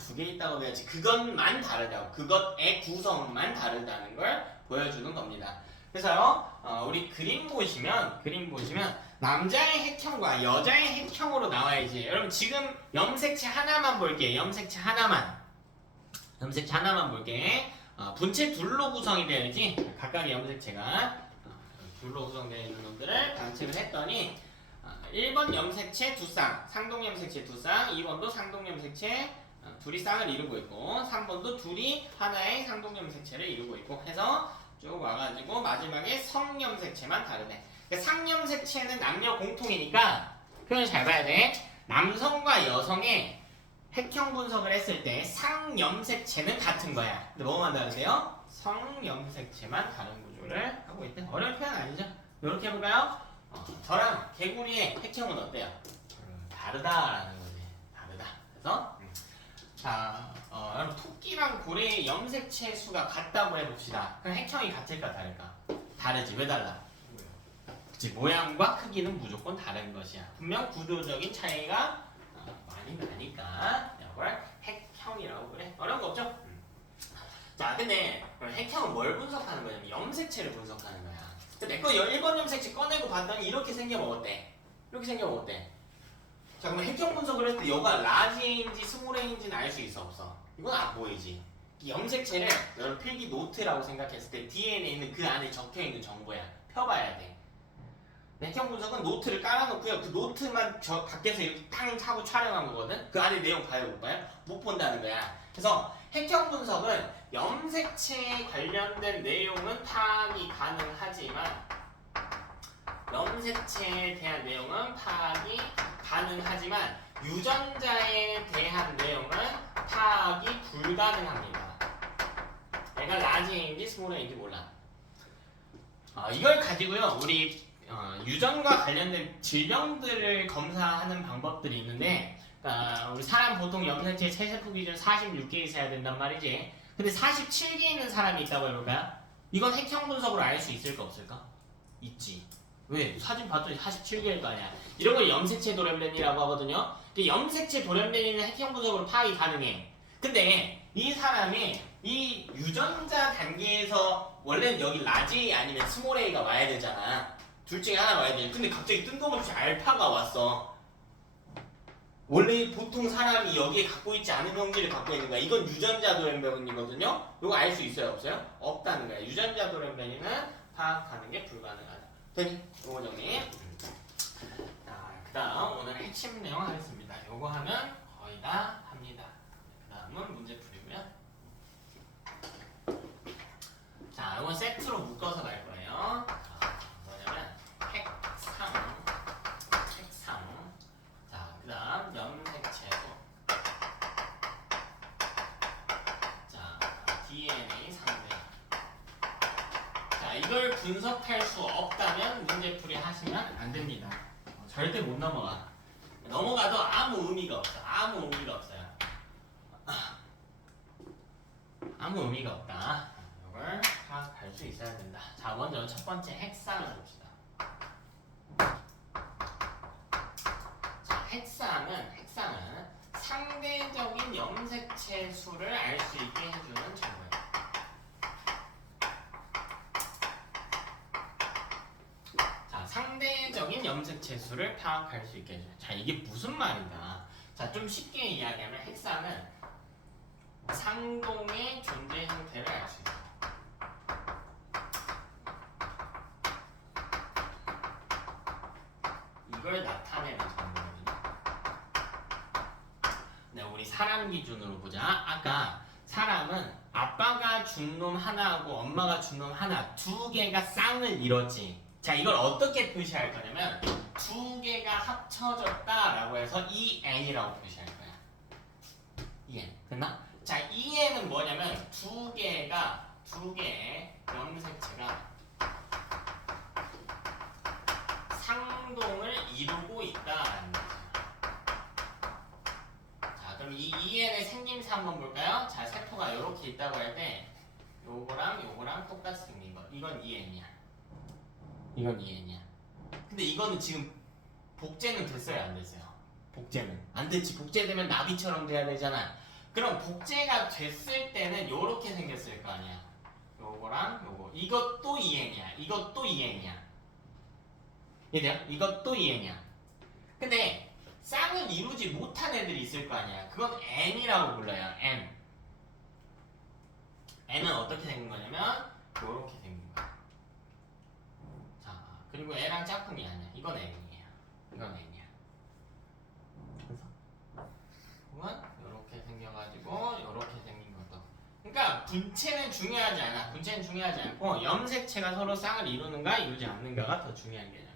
2개 있다고 배웠지. 그것만 다르다고. 그것의 구성만 다르다는 걸 보여주는 겁니다. 그래서요, 우리 그림 보시면 남자의 핵형과 여자의 핵형으로 나와야지. 여러분 지금 염색체 하나만 볼게요. 염색체 하나만 볼게. 분체 둘로 구성이 되어 있지. 각각의 염색체가 둘로 구성되어 있는 놈들을 관측을 했더니 1번 염색체 두 쌍, 상동 염색체 두 쌍, 2번도 상동 염색체 둘이 쌍을 이루고 있고 3번도 둘이 하나의 상동 염색체를 이루고 있고 해서 쭉 와가지고 마지막에 성염색체만 다르네. 그러니까 상염색체는 남녀 공통이니까 표현 잘 봐야 돼. 남성과 여성의 핵형 분석을 했을 때 상염색체는 같은 거야. 근데 뭐만 다르세요? 성염색체만 다른 구조를 하고 있대. 어려운 표현 아니죠? 이렇게 해볼까요? 저랑 개구리의 핵형은 어때요? 다르다라는 거지. 다르다. 그래서 자, 여러분 토끼랑 고래의 염색체 수가 같다고 해봅시다. 그럼 핵형이 같을까 다를까? 다르지. 왜 달라? 그치, 모양과 크기는 무조건 다른 것이야. 분명 구조적인 차이가 많이 나니까 이걸 핵형이라고 그래. 어려운 거 없죠? 자, 근데 핵형은 뭘 분석하는 거냐면 염색체를 분석하는 거야. 내거 1번 염색체 꺼내고 봤더니 이렇게 생겨먹었대. 이렇게 생겨먹었대. 자, 그럼 핵형 분석을 했을 때 얘가 라지인지 스몰인지는 알 수 있어 없어? 이건 안 보이지. 이 염색체를 여러분 필기 노트라고 생각했을 때 DNA에 있는 그 안에 적혀있는 정보야. 펴봐야 돼. 핵형 분석은 노트를 깔아놓고요. 그 노트만 밖에서 이렇게 탕 하고 촬영한 거거든. 그 안에 내용 봐요 못 봐요? 못 본다는 거야. 그래서 핵형 분석은 염색체에 관련된 내용은 파악이 가능하지만 염색체에 대한 내용은 파악이 가능하지만 유전자에 대한 내용은 파악이 불가능합니다. 얘가 라지인지 스몰인지 몰라. 이걸 가지고요 우리 유전과 관련된 질병들을 검사하는 방법들이 있는데 우리 사람 보통 염색체 체세포 기준 46개 있어야 된단 말이지. 근데 47개 있는 사람이 있다고 해볼까요? 이건 핵형 분석으로 알 수 있을까 없을까? 있지. 왜? 사진 봤더니 47개일 거 아니야. 이런 걸 염색체 돌연변이라고 하거든요. 염색체 돌연변이는 핵형 분석으로 파악이 가능해. 근데 이 사람이 이 유전자 단계에서 원래는 여기 라지 아니면 스몰 A가 와야 되잖아. 둘 중에 하나 와야 돼. 근데 갑자기 뜬금없이 알파가 왔어. 원래 보통 사람이 여기에 갖고 있지 않은 형질을 갖고 있는 거야. 이건 유전자 돌연변이거든요. 이거 알 수 있어요 없어요? 없다는 거야. 유전자 돌연변이는 파악하는 게 불가능하다. 되니? 요거 정리. 자, 그 다음 오늘 핵심 내용 하겠습니다. 요거 하면 거의 다 합니다. 그 다음은 문제 풀이고요. 자, 요건 세트로 묶어서 갈 거예요. 뭐냐면 핵상. 자, 그 다음 염색체도. 자, DNA 상대. 자, 이걸 분석할 수 없다면 문제풀이 하시면 안 됩니다. 절대 못 넘어가. 넘어가도 아무 의미가 없어. 아무 의미가 없어요. 아무 의미가 없다. 이걸 파악할 수 있어야 된다. 자, 먼저 첫 번째 핵상을 봅시다. 자, 핵상은 상대적인 염색체 수를 알 수 있게 해주는 정보예요. 상대적인 염색체 수를 파악할 수 있게 해줘요. 자, 이게 무슨 말인가? 자, 좀 쉽게 이야기하면 핵상은 상동의 존재 형태를 알 수 있어요. 이걸 나타내는 정보거든요. 사람 기준으로 보자. 아까 사람은 아빠가 준 놈 하나하고 엄마가 준 놈 하나 두 개가 쌍을 이뤘지. 자, 이걸 어떻게 표시할 거냐면 두 개가 합쳐졌다라고 해서 EN이라고 표시할 거야. EN. 됐나? 자, EN은 뭐냐면 두 개의 염색체가 상동을 이루고 있다라는 거죠. 자, 그럼 이 EN의 생김새 한번 볼까요? 자, 세포가 이렇게 있다고 할 때 요거랑 똑같이 생긴 거. 이건 EN이야. 이건 EN이야. 근데 이거는 지금 복제는 됐어요, 안 됐어요? 복제는 안 됐지. 복제되면 나비처럼 돼야 되잖아. 그럼 복제가 됐을 때는 요렇게 생겼을 거 아니야. 요거랑 요거. 이것도 EN이야. 이것도 EN이야. 이해돼요? 이것도 EN이야. 근데 쌍을 이루지 못한 애들이 있을 거 아니야. 그건 N이라고 불러요. N. N은 어떻게 생긴 거냐면 요렇게 생긴 거야. 자, 그리고 N랑 짝꿍이 아니야. 이건 N이에요. 이건 N이야. 그래서 이건 요렇게 생겨가지고 요렇게 생긴 것도. 그러니까 분체는 중요하지 않아. 분체는 중요하지 않고 염색체가 서로 쌍을 이루는가 이루지 않는가가 더 중요한 개념이야.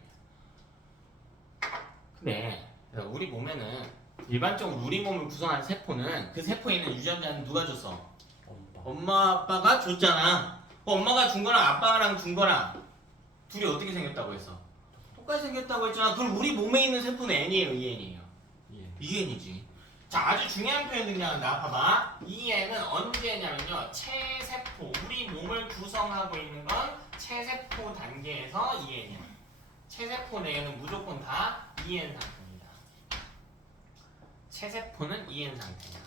근데 우리 몸에는 일반적으로 우리 몸을 구성하는 세포는 그 세포에 있는 유전자는 누가 줬어? 엄마 아빠가 줬잖아. 엄마가 준 거랑 아빠랑 준 거랑 둘이 어떻게 생겼다고 했어? 똑같이 생겼다고 했잖아. 그럼 우리 몸에 있는 세포는 N이에요, EN이에요? EN이지. 자, 아주 중요한 표현 등장한다. 봐봐. EN은 언제냐면요, 체세포. 우리 몸을 구성하고 있는 건 체세포 단계에서 EN이야. 체세포 내에는 무조건 다 EN 상태입니다. 체세포는 EN 상태야.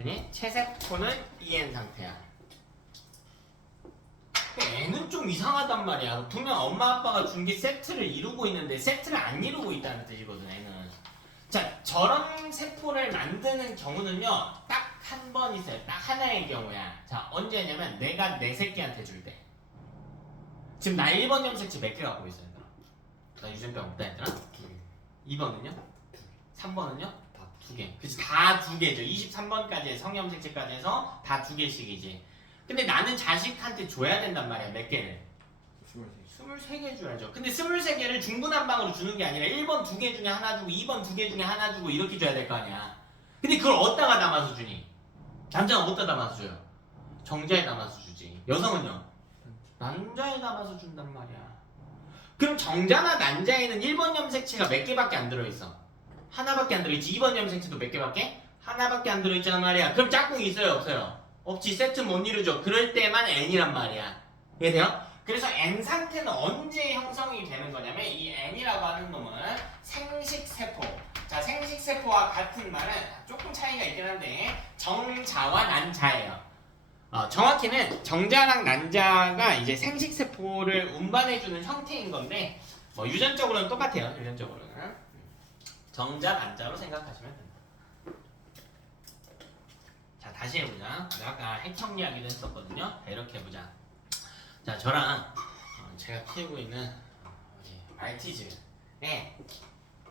아니? 체세포는 EN 상태야. N은 좀 이상하단 말이야. 분명 엄마 아빠가 준 게 세트를 이루고 있는데 세트를 안 이루고 있다는 뜻이거든, N은. 자, 저런 세포를 만드는 경우는요, 딱 한 번 있어요. 딱 하나의 경우야. 자, 언제냐면 내가 내 새끼한테 줄 때. 지금 나 1번 염색체 몇 개 갖고 있어, 얘들아? 나 유전병 없다, 얘들아? 2번은요? 3번은요? 다 2개. 그치, 다 2개죠. 23번까지 성염색체까지 해서 다 2개씩이지. 근데 나는 자식한테 줘야 된단 말이야, 몇 개를? 23개 줘야죠. 근데 23개를 중구난방으로 주는 게 아니라 1번 2개 중에 하나 주고 2번 2개 중에 하나 주고 이렇게 줘야 될 거 아니야. 근데 그걸 어디다가 담아서 주니? 남자는 어디다 담아서 줘요? 정자에 담아서 주지. 여성은요? 난자에 담아서 준단 말이야. 그럼 정자나 난자에는 1번 염색체가 몇 개밖에 안 들어있어? 하나밖에 안 들어있지. 2번 염색체도 몇 개밖에? 하나밖에 안 들어있잖아 말이야. 그럼 짝꿍이 있어요, 없어요? 없지. 세트 못 이루죠. 그럴 때만 N이란 말이야. 이해돼요? 그래서 N 상태는 언제 형성이 되는 거냐면 이 N이라고 하는 놈은 생식세포. 자, 생식세포와 같은 말은 조금 차이가 있긴 한데 정자와 난자예요. 정확히는 정자랑 난자가 이제 생식세포를 운반해주는 형태인 건데 뭐 유전적으로는 똑같아요. 유전적으로는 정자, 난자로 생각하시면 됩니다. 자, 다시 해보자. 내가 아까 핵형 이야기도 했었거든요. 자, 이렇게 해보자. 자, 저랑 제가 키우고 있는 말티즈의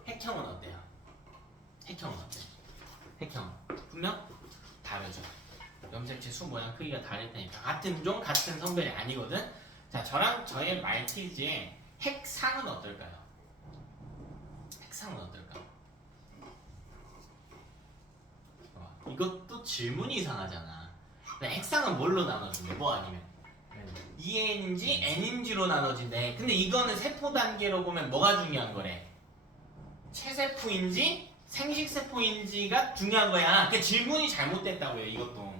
핵형은 어때요? 핵형은 어때요? 핵형 분명 다르죠. 염색체 수 모양 크기가 다를 테니까 같은 종 같은 성별이 아니거든. 자, 저랑 저의 말티즈의 핵상은 어떨까요? 핵상은 어떨까? 이것도 질문이 이상하잖아. 핵상은 뭘로 나눠준대? 뭐 아니면 EN인지 N인지로 나눠진대. 근데 이거는 세포 단계로 보면 뭐가 중요한 거래? 체세포인지 생식세포인지가 중요한 거야. 그러니까 질문이 잘못됐다고요. 이것도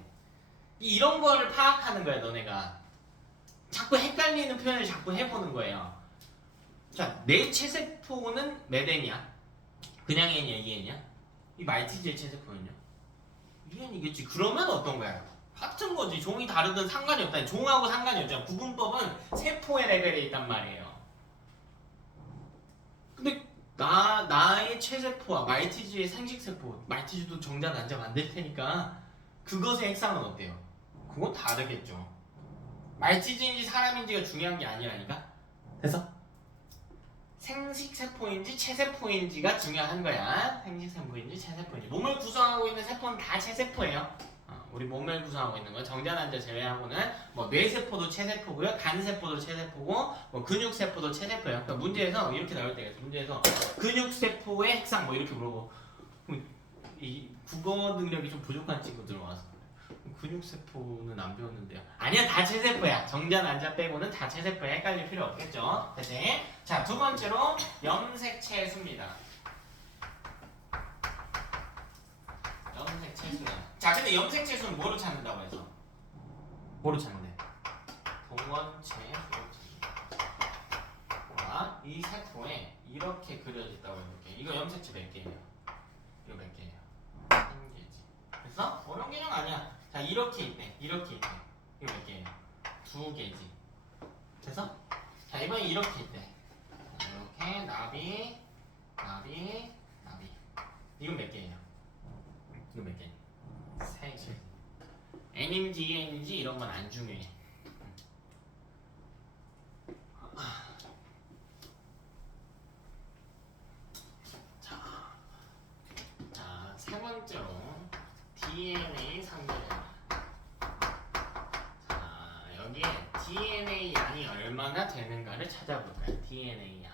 이런 거를 파악하는 거야. 너네가 자꾸 헷갈리는 표현을 자꾸 해보는 거예요. 자, 내 체세포는 몇 N이야? 그냥 N이야, EN이야? 이 말티즈의 체세포는요? EN이겠지. 그러면 어떤 거야? 같은 거지. 종이 다르든 상관이 없다. 종하고 상관이 없잖아. 구분법은 세포의 레벨에 있단 말이에요. 근데 나의 체세포와 말티즈의 생식세포, 말티즈도 정자 난자 만들 테니까 그것의 핵상은 어때요? 그건 다르겠죠. 말티즈인지 사람인지가 중요한 게 아니라니까. 그래서 생식세포인지 체세포인지가 중요한 거야. 생식세포인지 체세포인지. 몸을 구성하고 있는 세포는 다 체세포예요. 우리 몸을 구성하고 있는 거 정자난자 제외하고는 뭐 뇌세포도 체세포고요, 간세포도 체세포고, 뭐 근육세포도 체세포예요. 그러니까 문제에서 이렇게 나올 때가 있어. 문제에서 근육세포의 핵상 뭐 이렇게 물어보고, 이 국어 능력이 좀 부족한 친구들 와서 근육세포는 안 배웠는데요. 아니야, 다 체세포야. 정자난자 빼고는 다 체세포야. 헷갈릴 필요 없겠죠. 됐지? 자, 두 번째로 염색체수입니다. 염색체수야. 자, 근데 염색체수는 뭐로 찾는다고 해서? 뭐로 찾는데? 동원체 수와 이 세포에 이렇게 그려졌다고 해볼게. 이거 염색체 몇 개예요? 이거 몇 개예요? 한 개지. 그래서 어려운 개념 아니야. 자, 이렇게 있네. 이렇게 있네. 이거 몇 개예요? 두 개지. 돼서? 자, 이번에 이렇게 있대. 이렇게 나비. 이건 몇 개예요? 이거 몇 개? 세 개. N인지 E인지 이런 건 안 중요해. 자, 세 번째로 DNA 상대량. 자, 여기에 DNA 양이 얼마나 되는가를 찾아볼까요? DNA 양.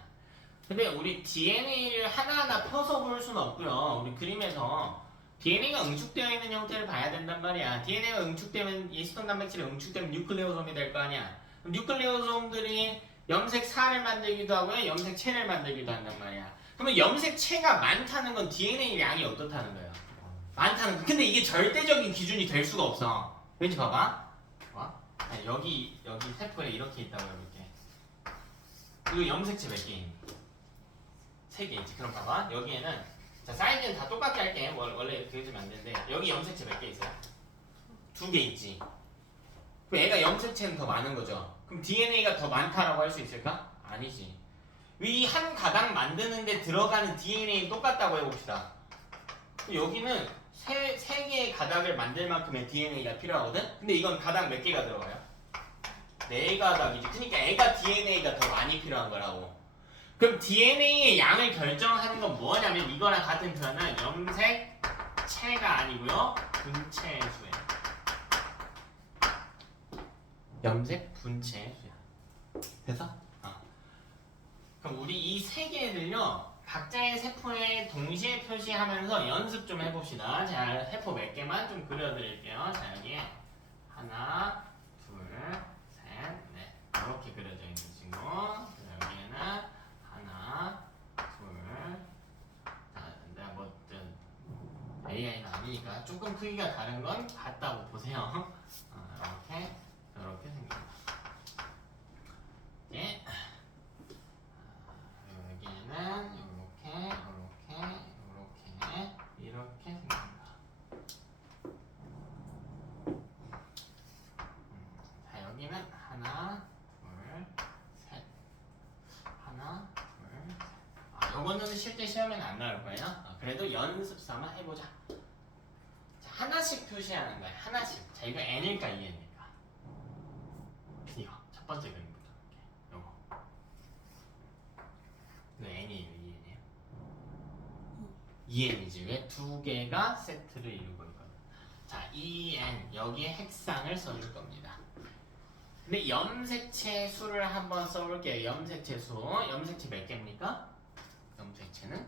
근데 우리 DNA를 하나하나 펴서 볼 수는 없고요. 우리 그림에서 DNA가 응축되어 있는 형태를 봐야 된단 말이야. DNA가 응축되면 예수통 단백질이 응축되면 뉴클레오솜이 될 거 아니야. 그럼 뉴클레오솜들이 염색사를 만들기도 하고요, 염색체를 만들기도 한단 말이야. 그러면 염색체가 많다는 건 DNA 양이 어떻다는 거예요? 많다는 거. 근데 이게 절대적인 기준이 될 수가 없어. 왠지 봐봐. 여기 세포에 이렇게 있다고 해볼게. 이거 염색체 몇 개니? 3개있지. 그럼 봐봐. 여기에는 자, 사이즈는 다 똑같게 할게. 원래 이렇게 해주면 안 되는데 여기 염색체 몇 개 있어요? 2개 있지. 그럼 얘가 염색체는 더 많은 거죠. 그럼 DNA가 더 많다라고 할 수 있을까? 아니지. 이 한 가닥 만드는데 들어가는 DNA 똑같다고 해봅시다. 여기는 세 개의 가닥을 만들 만큼의 DNA가 필요하거든? 근데 이건 가닥 몇 개가 들어가요? 4가닥이지. 그러니까 애가 DNA가 더 많이 필요한 거라고. 그럼 DNA의 양을 결정하는 건 뭐냐면 이거랑 같은 표현은 염색체가 아니고요, 분체의 수예요. 염색 분체의 수야. 돼서? 그럼 우리 이 세 개를요 각자의 세포에 동시에 표시하면서 연습 좀 해봅시다. 자, 세포 몇 개만 좀 그려드릴게요. 자, 여기에 하나, 둘, 셋, 넷 이렇게 그려져 있는 친구. 여기에는 하나, 둘, 내가 뭐든 AI는 아니니까 조금 크기가 다른 건 같다고 보세요. 이렇게 생깁니다. 예. 여기에는 이렇게 생깁니다. 자, 여기는 하나, 둘, 셋. 하나, 둘, 셋. 요거는 실제 시험에는 안 나올 거예요. 그래도 연습 삼아 해보자. 자, 하나씩 표시하는 거야. 하나씩. 자, 이거 N일까 EN일까? 이거 첫 번째 그림부터 볼게. 요거. 이거 N이에요, EN이에요? EN이지. 왜? 두 개가 세트를 이루고 있거든. 자, EN 여기에 핵상을 써줄 겁니다. 근데 염색체 수를 한번 써볼게요. 염색체 수. 염색체 몇 개입니까? 염색체는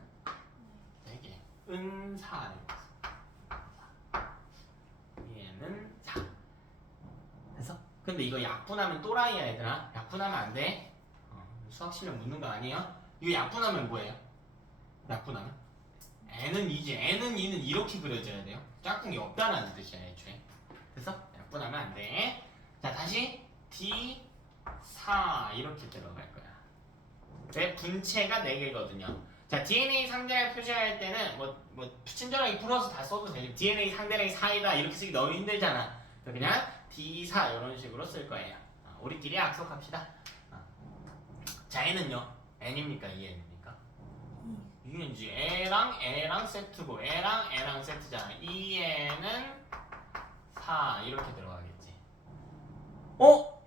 4개. 은사. 얘는 4. 그래서? 근데 이거 약분하면 또라이야, 얘들아. 약분하면 안 돼. 수학 실력 묻는 거 아니야? 이거 약분하면 뭐예요? 약분하면? N은 2지. N은 2는 이렇게 그려져야 돼요. 짝꿍이 없다는 뜻이야, 애초에. 그래서 약분하면 안 돼. 자, 다시 D4 이렇게 들어갈 거야. 왜? 분체가 4개거든요. 자, DNA 상대를 표시할 때는 뭐 친절하게 풀어서 다 써도 되죠. DNA 상대량이 4이다 이렇게 쓰기 너무 힘들잖아. 그냥 D4 이런 식으로 쓸 거예요. 우리끼리 약속합시다. 자, N은요? N입니까? EN입니까? EN지. 애랑 세트고 애랑 세트잖아. EN은 4 이렇게 들어가겠지.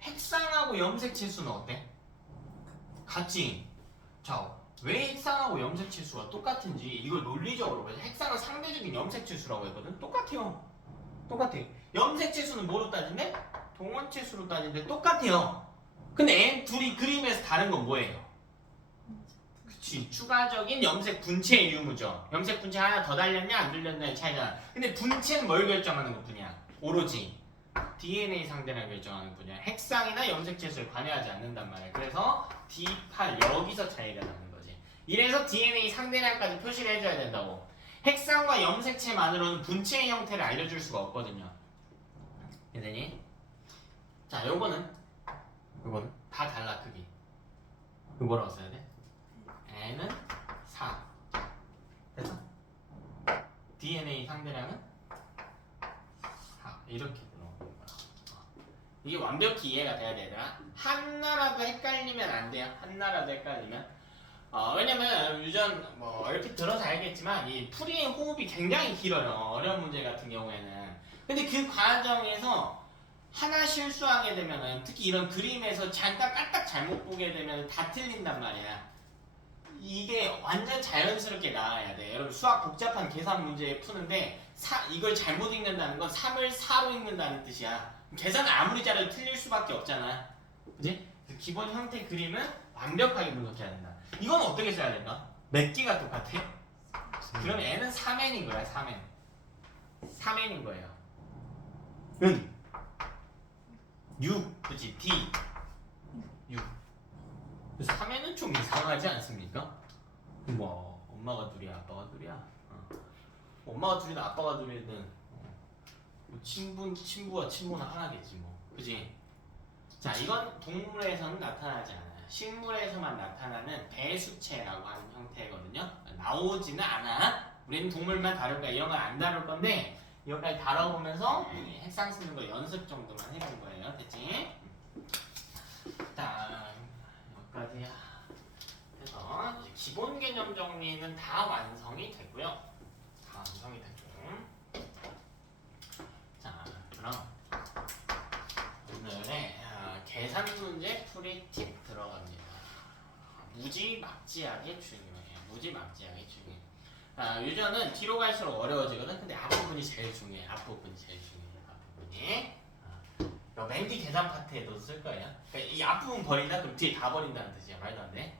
핵상하고 염색체 수는 어때? 같지? 자, 왜 핵상하고 염색치수가 똑같은지 이걸 논리적으로 봐요. 핵상은 상대적인 염색치수라고 했거든. 똑같아요. 똑같아요. 염색치수는 뭐로 따진대? 동원치수로 따진대 똑같아요. 근데 N 둘이 그림에서 다른 건 뭐예요? 그치, 추가적인 염색 분체의 유무죠. 염색 분체 하나 더 달렸냐 안 달렸냐의 차이가. 근데 분체는 뭘 결정하는 것뿐이야. 오로지 DNA 상대랑 결정하는 분이야. 핵상이나 염색체수를 관여하지 않는단 말이야. 그래서 D8 여기서 차이가 나는 거지. 이래서 DNA 상대량까지 표시를 해줘야 된다고. 핵상과 염색체만으로는 분체의 형태를 알려줄 수가 없거든요. 되니? 자, 요거는 다 달라 크기. 이거 뭐라고 써야 돼? N은 4. 됐어? DNA 상대량은 4. 이렇게 들어오는 거야. 이게 완벽히 이해가 돼야 되더라. 하나라도 헷갈리면 안 돼요. 하나라도 헷갈리면. 왜냐면 유전 뭐 얼핏 들어서 알겠지만 이 풀이의 호흡이 굉장히 길어요. 어려운 문제 같은 경우에는. 근데 그 과정에서 하나 실수하게 되면은 특히 이런 그림에서 잠깐 까딱 잘못 보게 되면 다 틀린단 말이야. 이게 완전 자연스럽게 나와야 돼. 여러분 수학 복잡한 계산 문제 푸는데 이걸 잘못 읽는다는 건 3을 4로 읽는다는 뜻이야. 계산을 아무리 잘해도 틀릴 수밖에 없잖아. 그지? 기본 형태 그림은 완벽하게 분석해야 된다. 이건 어떻게 써야 될까? 몇 개가 똑같아? 그럼 N은 3N인 거야. 3N. 3N인 거예요. 은 6, 그치? D 6. 3N은 좀 이상하지 않습니까? 뭐 엄마가 둘이야, 아빠가 둘이야. 엄마가 둘이든 아빠가 둘이든 친부와 친모는 하나겠지 뭐. 그지? 자, 이건 동물에서는 나타나지 않아요. 식물에서만 나타나는 배수체라고 하는 형태거든요. 나오지는 않아. 우리는 동물만 다룰 거야. 이런 건 안 다룰 건데 여기까지 다뤄보면서 핵상 쓰는 거 연습 정도만 해본 거예요. 됐지? 자, 여기까지 해서 이제 기본 개념 정리는 다 완성이 됐고요. 다 완성이 됐고. 자, 그럼 오늘의 계산 문제 풀이 팁 들어갑니다. 무지막지하게 중요해요. 무지막지하게 중요해요. 유전은 뒤로 갈수록 어려워지거든. 근데 앞부분이 제일 중요해. 앞부분이 제일 중요해. 앞부분이. 맨 뒤 계산 파트에도 쓸 거예요. 그러니까 이 앞부분 버린다? 그럼 뒤에 다 버린다는 뜻이야. 말도 안 돼.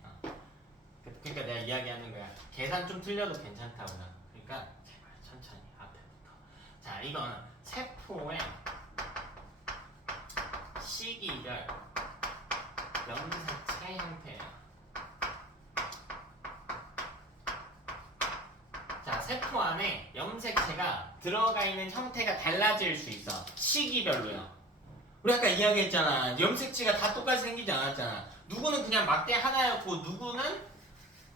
그러니까 내가 이야기하는 거야. 계산 좀 틀려도 괜찮다고. 그러니까 제발 천천히 앞에부터. 자, 이건 세포의 시기별 염색체 형태예요. 자, 세포 안에 염색체가 들어가 있는 형태가 달라질 수 있어. 시기별로요. 우리 아까 이야기했잖아. 염색체가 다 똑같이 생기지 않았잖아. 누구는 그냥 막대 하나였고 누구는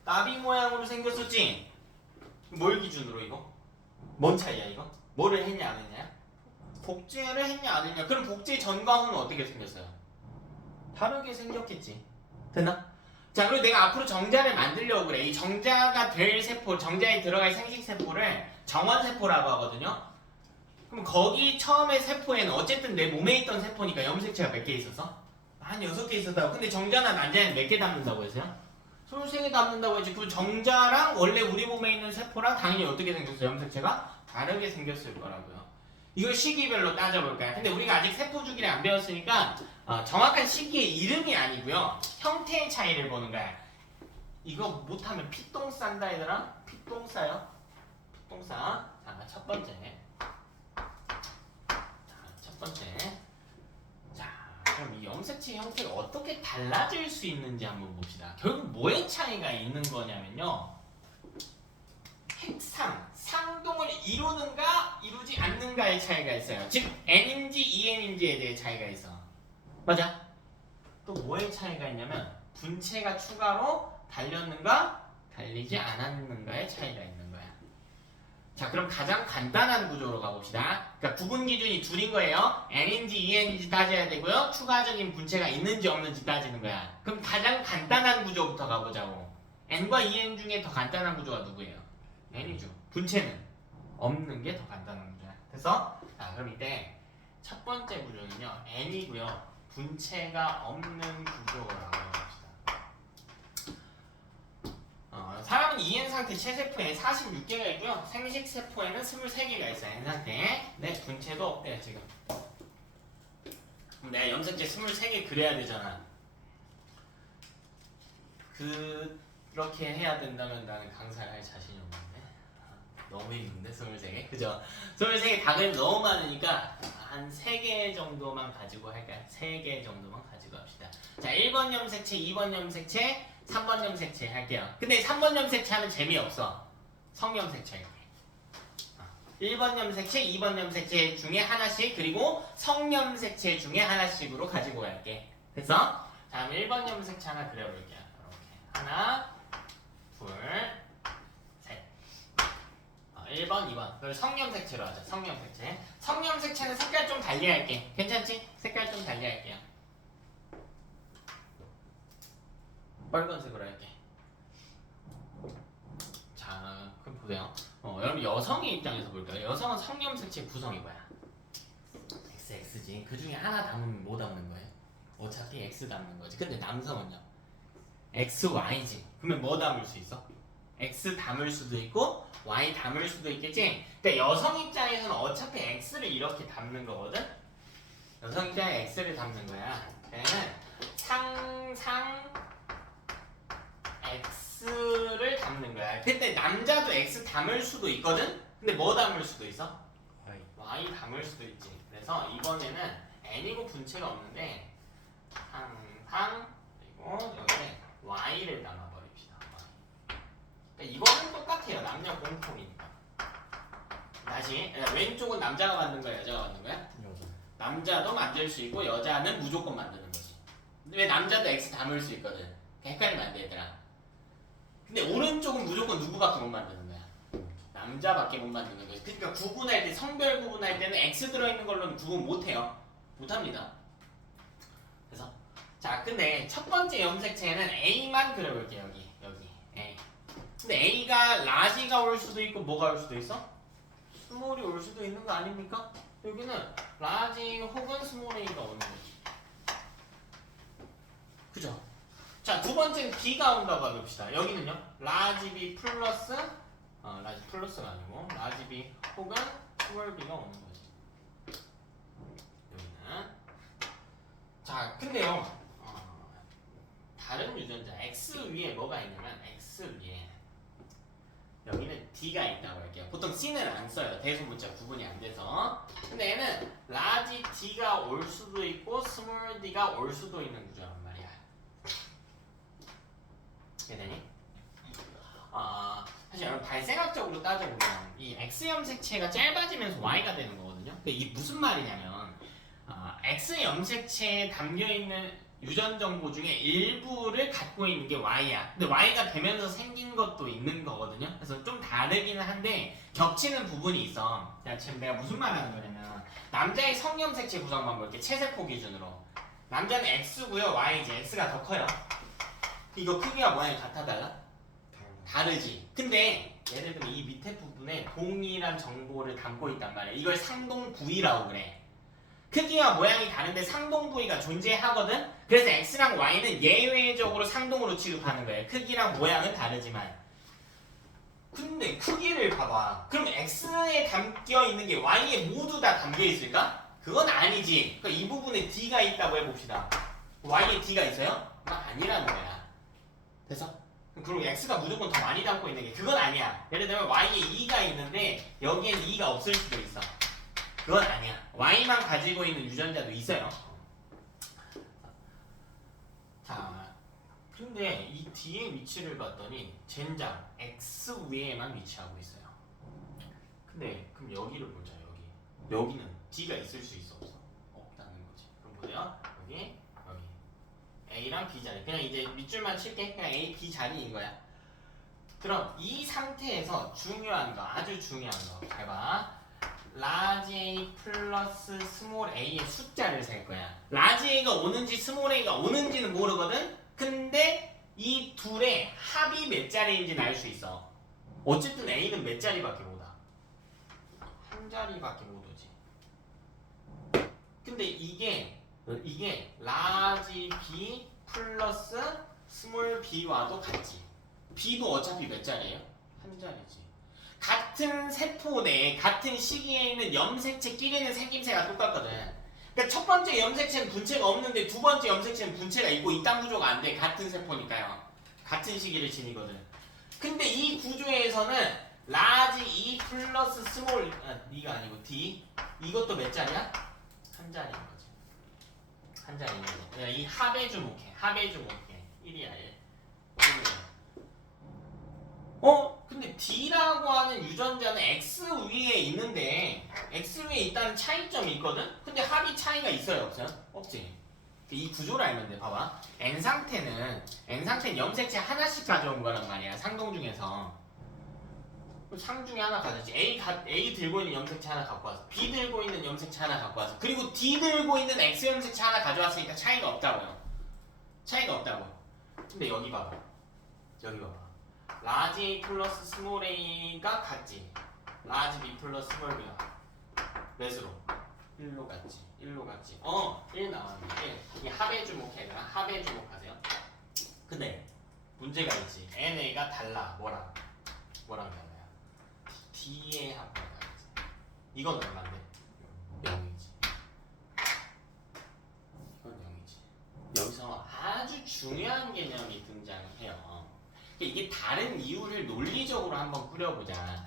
나비 모양으로 생겼었지. 뭘 기준으로 이거? 뭔 차이야 이거? 뭐를 했냐 안 했냐? 복제를 했냐 안 했냐? 그럼 복제 전과 후는 어떻게 생겼어요? 다르게 생겼겠지. 됐나? 자, 그리고 내가 앞으로 정자를 만들려고 그래. 이 정자가 될 세포, 정자에 들어갈 생식세포를 정원세포라고 하거든요. 그럼 거기 처음에 세포에는 어쨌든 내 몸에 있던 세포니까 염색체가 몇 개 있었어? 한 6개 있었다고. 근데 정자나 난자에는 몇 개 담는다고 했어요? 23개 담는다고 했지. 그 정자랑 원래 우리 몸에 있는 세포랑 당연히 어떻게 생겼어요? 염색체가 다르게 생겼을 거라고요. 이걸 시기별로 따져볼 거야. 근데 우리가 아직 세포 주기를 안 배웠으니까 정확한 시기의 이름이 아니고요. 형태의 차이를 보는 거야. 이거 못하면 피똥 싼다 얘들아. 피똥 싸요. 피똥 싸. 자, 첫 번째. 자, 그럼 이 염색체 형태가 어떻게 달라질 수 있는지 한번 봅시다. 결국 뭐의 차이가 있는 거냐면요. 핵상, 상동을 이루는가 이루지 않는가의 차이가 있어요. 즉 N인지 EN인지에 대해 차이가 있어. 맞아? 또 뭐의 차이가 있냐면 분체가 추가로 달렸는가 달리지 않았는가의 차이가 있는 거야. 자, 그럼 가장 간단한 구조로 가봅시다. 그러니까 구분 기준이 둘인 거예요. N인지 EN인지 따져야 되고요. 추가적인 분체가 있는지 없는지 따지는 거야. 그럼 가장 간단한 구조부터 가보자고. N과 EN 중에 더 간단한 구조가 누구예요? N이죠. 분체는 없는 게 더 간단한 구조야. 됐어? 자, 그럼 이때 첫 번째 구조는요. N이고요. 분체가 없는 구조라고 합시다. 2N 상태 체세포에 46개가 있고요. 생식세포에는 23개가 있어요. N 상태에. 네, 분체도 없대요, 지금. 그럼 내가 염색체 23개 그려야 되잖아. 그렇게 해야 된다면 나는 강사를 할 자신이 없는데. 너무 힘든데, 23개? 그죠? 23개 다 그리면 너무 많으니까 한 3개 정도만 가지고 할까요? 3개 정도만 가지고 합시다. 자, 1번 염색체, 2번 염색체, 3번 염색체 할게요. 근데 3번 염색체 하면 재미없어. 성염색체 할게. 1번 염색체, 2번 염색체 중에 하나씩, 그리고 성염색체 중에 하나씩으로 가지고 갈게. 됐어? 다음 1번 염색체 하나 그려볼게요. 이렇게. 하나, 둘, 셋. 1번, 2번. 그리고 성염색체로 하자. 성염색체. 성염색체는 색깔 좀 달리할게. 괜찮지? 색깔 좀 달리할게요. 빨간색으로 할게. 자, 그럼 보세요. 여러분 여성의 입장에서 볼까요? 여성은 성염색체 구성이 뭐야? XX지. 그 중에 하나 담으면 뭐 담는 거예요? 어차피 X 담는 거지. 근데 남성은요? XY지. 그러면 뭐 담을 수 있어? X 담을 수도 있고 Y 담을 수도 있겠지? 근데 여성 입장에서는 어차피 X를 이렇게 담는 거거든? 여성 입장에 X를 담는 거야. 그러면 상상 X를 담는 거야. 근데 남자도 X 담을 수도 있거든? 근데 뭐 담을 수도 있어? Y 담을 수도 있지. 그래서 이번에는 N이고 분체가 없는데 항상 그리고 여기에 Y를 담아버립시다. 그러니까 이거는 똑같아요. 남녀 공통이니까. 다시 왼쪽은 남자가 만든 거야? 여자가 만든 거야? 여자. 남자도 만들 수 있고 여자는 무조건 만드는 거지. 왜 남자도 X 담을 수 있거든. 헷갈리면 안 돼, 얘들아. 근데 오른쪽은 무조건 누구밖에 못 만드는 거야? 남자밖에 못 만드는 거지. 그러니까 구분할 때, 성별 구분할 때는 X 들어있는 걸로는 구분 못해요. 못합니다. 그래서 자, 근데 첫 번째 염색체는 A만 그려볼게요. 여기 A. 근데 A가 라지가 올 수도 있고 뭐가 올 수도 있어? 스몰이 올 수도 있는 거 아닙니까? 여기는 라지 혹은 스몰 A가 오는 거지. 그죠? 자, 두 번째는 B가 온다고 해봅시다. 여기는요, 라지 B 플러스, 라지 플러스가 아니고, 라지 B 혹은 스몰 B가 오는 거지. 여기는. 자, 근데요, 다른 유전자, X 위에 뭐가 있냐면, X 위에, 여기는 D가 있다고 할게요. 보통 C는 안 써요. 대소문자 구분이 안 돼서. 근데 얘는 라지 D가 올 수도 있고, 스몰 D가 올 수도 있는 구조란 말이야. 되니? 사실 여러분 발생학적으로 따져보면 이 X 염색체가 짧아지면서 Y가 되는 거거든요. 근데 이게 무슨 말이냐면 X 염색체에 담겨있는 유전 정보 중에 일부를 갖고 있는 게 Y야. 근데 Y가 되면서 생긴 것도 있는 거거든요. 그래서 좀 다르기는 한데 겹치는 부분이 있어. 자, 지금 내가 무슨 말 하는 거냐면 남자의 성염색체 구성만 볼게. 체세포 기준으로. 남자는 X고요, Y지. X가 더 커요. 이거 크기와 모양이 같아 달라? 다르지. 근데 예를 들면 이 밑에 부분에 동일한 정보를 담고 있단 말이야. 이걸 상동 부위라고 그래. 크기와 모양이 다른데 상동 부위가 존재하거든. 그래서 X랑 Y는 예외적으로 상동으로 취급하는 거예요. 크기랑 모양은 다르지만. 근데 크기를 봐봐. 그럼 X에 담겨 있는 게 Y에 모두 다 담겨 있을까? 그건 아니지. 그러니까 이 부분에 D가 있다고 해봅시다. Y에 D가 있어요? 그건 아니라는 거야. 됐어? 그리고 X가 무조건 더 많이 담고 있는 게 그건 아니야. 예를 들면 Y에 2가 있는데 여기엔 2가 없을 수도 있어. 그건 아니야. Y만 가지고 있는 유전자도 있어요. 자, 근데 이 D의 위치를 봤더니 젠장 X 위에만 위치하고 있어요. 근데 그럼 여기를 보자. 여기는 D가 있을 수 있어 없어? 없다는 거지. 그럼 보세요. 여기 A랑 B 자리. 그냥 이제 밑줄만 칠게. 그냥 A, B 자리인 거야. 그럼 이 상태에서 중요한 거, 아주 중요한 거. 잘 봐. 라지 A 플러스 스몰 A의 숫자를 셀 거야. 라지 A가 오는지 스몰 A가 오는지는 모르거든? 근데 이 둘의 합이 몇 자리인지는 알 수 있어. 어쨌든 A는 몇 자리밖에 못 와. 한 자리밖에 못 오지. 근데 이게 라지 B 플러스 스몰 B와도 같지. B도 어차피 몇 자리예요? 한 자리지. 같은 세포 내에 같은 시기에 있는 염색체끼리는 생김새가 똑같거든. 그러니까 첫 번째 염색체는 분체가 없는데 두 번째 염색체는 분체가 있고 이딴 구조가 안 돼. 같은 세포니까요. 같은 시기를 지니거든. 근데 이 구조에서는 라지 E 플러스 스몰 E가 아니고 D 이것도 몇 자리야? 한 자리인 거지. 한 자리인 거지. 그러니까 이 합에 주목해. 합에 주목해. 1이야 1. 근데 D라고 하는 유전자는 X 위에 있는데 X 위에 있다는 차이점이 있거든? 근데 합이 차이가 있어요 없어요? 없지. 이 구조를 알면 돼. 봐봐. N상태는 염색체 하나씩 가져온 거란 말이야. 상동 중에서. 상 중에 하나 가져지. A 들고 있는 염색체 하나 갖고 와서 B 들고 있는 염색체 하나 갖고 와서 그리고 D 들고 있는 X 염색체 하나 가져왔으니까 차이가 없다고요. 차이가 없다고. 근데 여기 봐봐. 여기 봐봐. 라지 A 플러스 스몰 A가 같지. 라지 B 플러스 스몰 B가 몇으로? 1로 같지. 1로 같지. 1 나왔는데 이 합에 주목해. 합에 주목하세요. 근데 문제가 있지. NA가 달라. 뭐랑 달라요? D의 합과 다르지. 이건 얼마인데? 0이지. 이건 0이지. 여기서 아주 중요한 개념이 등장해요. 이게 다른 이유를 논리적으로 한번 꾸려보자.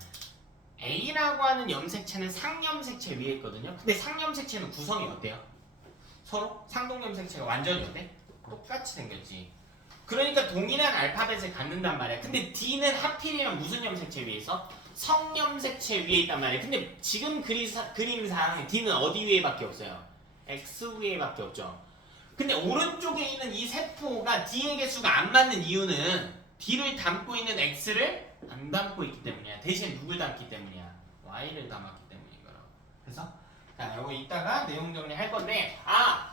A라고 하는 염색체는 상염색체 위에 있거든요. 근데 상염색체는 구성이 어때요? 서로 상동염색체가 완전히 어때? 똑같이 생겼지. 그러니까 동일한 알파벳을 갖는단 말이야. 근데 D는 하필이면 무슨 염색체 위에 있어? 성염색체 위에 있단 말이야. 근데 지금 그림상 D는 어디 위에밖에 없어요? X 위에밖에 없죠. 근데 오른쪽에 있는 이 세포가 D의 개수가 안 맞는 이유는 D를 담고 있는 X를 안 담고 있기 때문이야. 대신 누굴 담기 때문이야? Y를 담았기 때문인 거라고. 그래서 자, 이거 이따가 내용 정리할 건데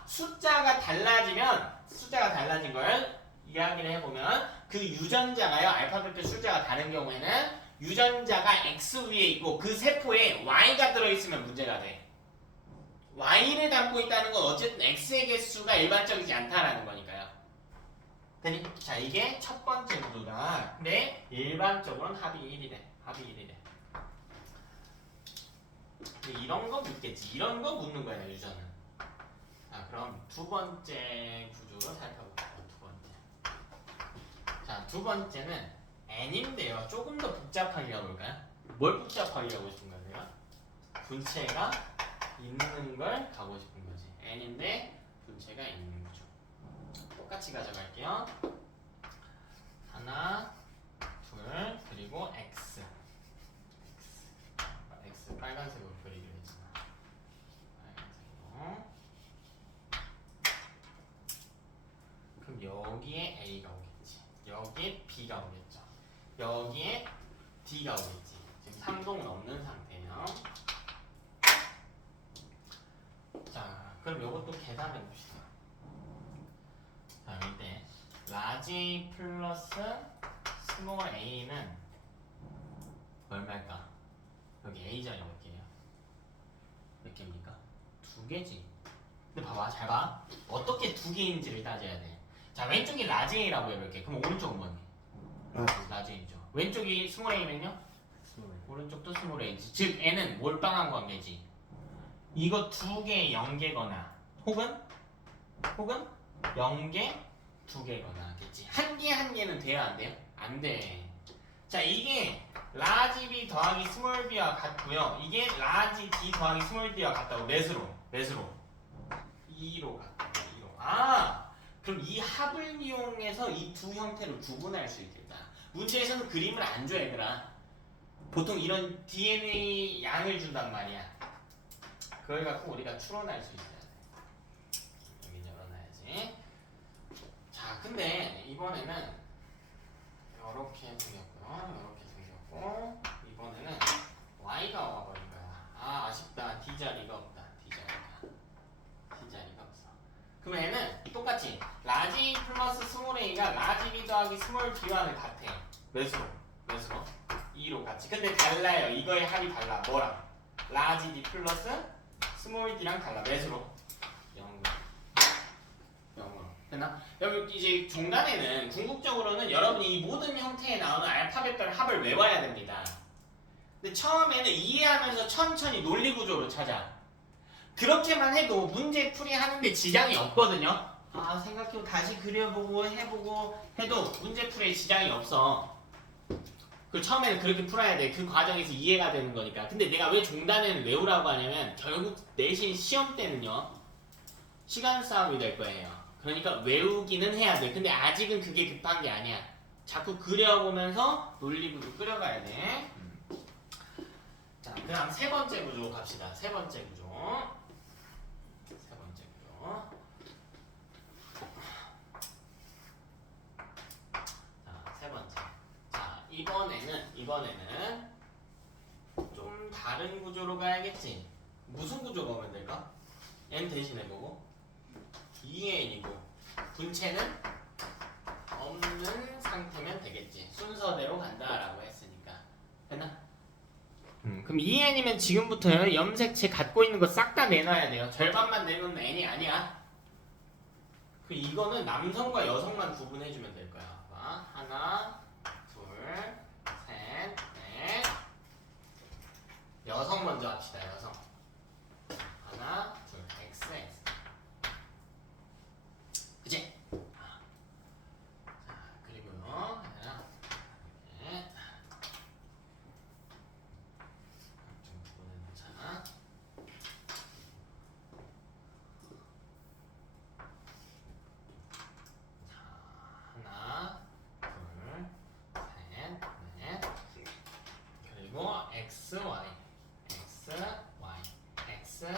숫자가 달라진 걸 이야기를 해보면 그 유전자가요. 알파벳 숫자가 다른 경우에는 유전자가 X 위에 있고 그 세포에 Y가 들어있으면 문제가 돼. Y를 담고 있다는 건 어쨌든 X의 개수가 일반적이지 않다라는 거니까요. 되니? 자, 이게 첫 번째 구조다. 근데 일반적으로는 합이 1이래. 합이 1이래. 근데 이런 거 묻겠지. 이런 거 묻는 거야, 유전은. 자, 그럼 두 번째 구조를 살펴볼게요. 두 번째. 자, 두 번째는 N인데요. 조금 더 복잡하게 가볼까요? 뭘 복잡하게 가고 싶은 거예요? 분체가 있는 걸 가고 싶은 거지. N인데 분체가 있는 거죠. 똑같이 가져갈게요. 하나, 둘, 그리고 X. X 빨간색으로 그리기로 했잖아. 빨간색으로. 그럼 여기에 A가 오겠지. 여기에 B가 오겠죠. 여기에 D가 오겠지. 지금 상동은 없는 상태예요. 자, 그럼 이것도 계산해 봅시다. 자, 이때 라지 플러스 스몰 A는 얼마일까? 여기 A 자리 몇 개예요? 몇 개입니까? 두 개지. 근데 봐봐, 잘 봐. 어떻게 두 개인지를 따져야 돼. 자, 왼쪽이 라지 A라고 해볼게. 그럼 오른쪽은 뭐니? 라지 A죠. 왼쪽이 스몰 A면요? 오른쪽도 스몰 A지. 즉 N은 몰빵한 관계지. 이거 두 개의 연계거나 혹은 0개, 두 개거나 겠지. 한 개는 돼요, 안 돼요? 안 돼. 자, 이게 라지 B 더하기 스몰 B와 같고요. 이게 라지 D 더하기 스몰 D와 같다고. 몇으로? 2로 같다. 2로. 그럼 이 합을 이용해서 이 두 형태를 구분할 수 있겠다. 문제에서는 그림을 안 줘, 얘들아. 보통 이런 DNA 양을 준단 말이야. 그걸 갖고 우리가 추론할 수 있어야 돼. 여기 열어놔야지. 자, 근데 이번에는 이렇게 생겼고 이번에는 Y가 와버린 거야. 아쉽다. D 자리가 없다. D 자리가 없어. 그럼 얘는 똑같이 라지 플러스 스몰 A가 라지 B 더하기 스몰 B와는 같아. 몇으로? 2로 같이. 근데 달라요. 이거의 합이 달라. 뭐랑? 라지 D 플러스 스몰 D랑 달라. 몇으로? 0으로. 됐나? 여기 이제 중간에는 궁극적으로는 여러분이 이 모든 형태에 나오는 알파벳별 합을 외워야 됩니다. 근데 처음에는 이해하면서 천천히 논리 구조로 찾아. 그렇게만 해도 문제 풀이 하는데 지장이 없거든요. 아, 생각해보고 다시 그려보고 해보고 해도 문제 풀이에 지장이 없어. 그 처음에는 그렇게 풀어야 돼. 그 과정에서 이해가 되는 거니까. 근데 내가 왜 중단에는 외우라고 하냐면 결국 내신 시험 때는요 시간 싸움이 될 거예요. 그러니까 외우기는 해야 돼. 근데 아직은 그게 급한 게 아니야. 자꾸 그려보면서 논리구조 끓여가야 돼. 자, 그다음 세 번째 구조 갑시다. 세 번째 구조. 세 번째 구조. 자, 세 번째. 자, 이번에는 좀 다른 구조로 가야겠지. 무슨 구조가 오면 될까? n 대신해보고 DN이고 분체는 없는 상태면 되겠지. 순서대로 간다라고 했으니까. 됐나? 그럼 2n이면 지금부터 염색체 갖고 있는 거 싹 다 내놔야 돼요. 절반만 내놓으면 n이 아니야. 그 이거는 남성과 여성만 구분해주면 될 거야. 봐. 하나, 둘, 셋, 넷. 여성 먼저 합시다. 여성. 하나, 둘, x, x. 그치? 자, 그리고요. 하나, 넷. 좀 구분해놓자. 하나, 둘, 셋, 넷. 그리고 x, y, x, y, x, y.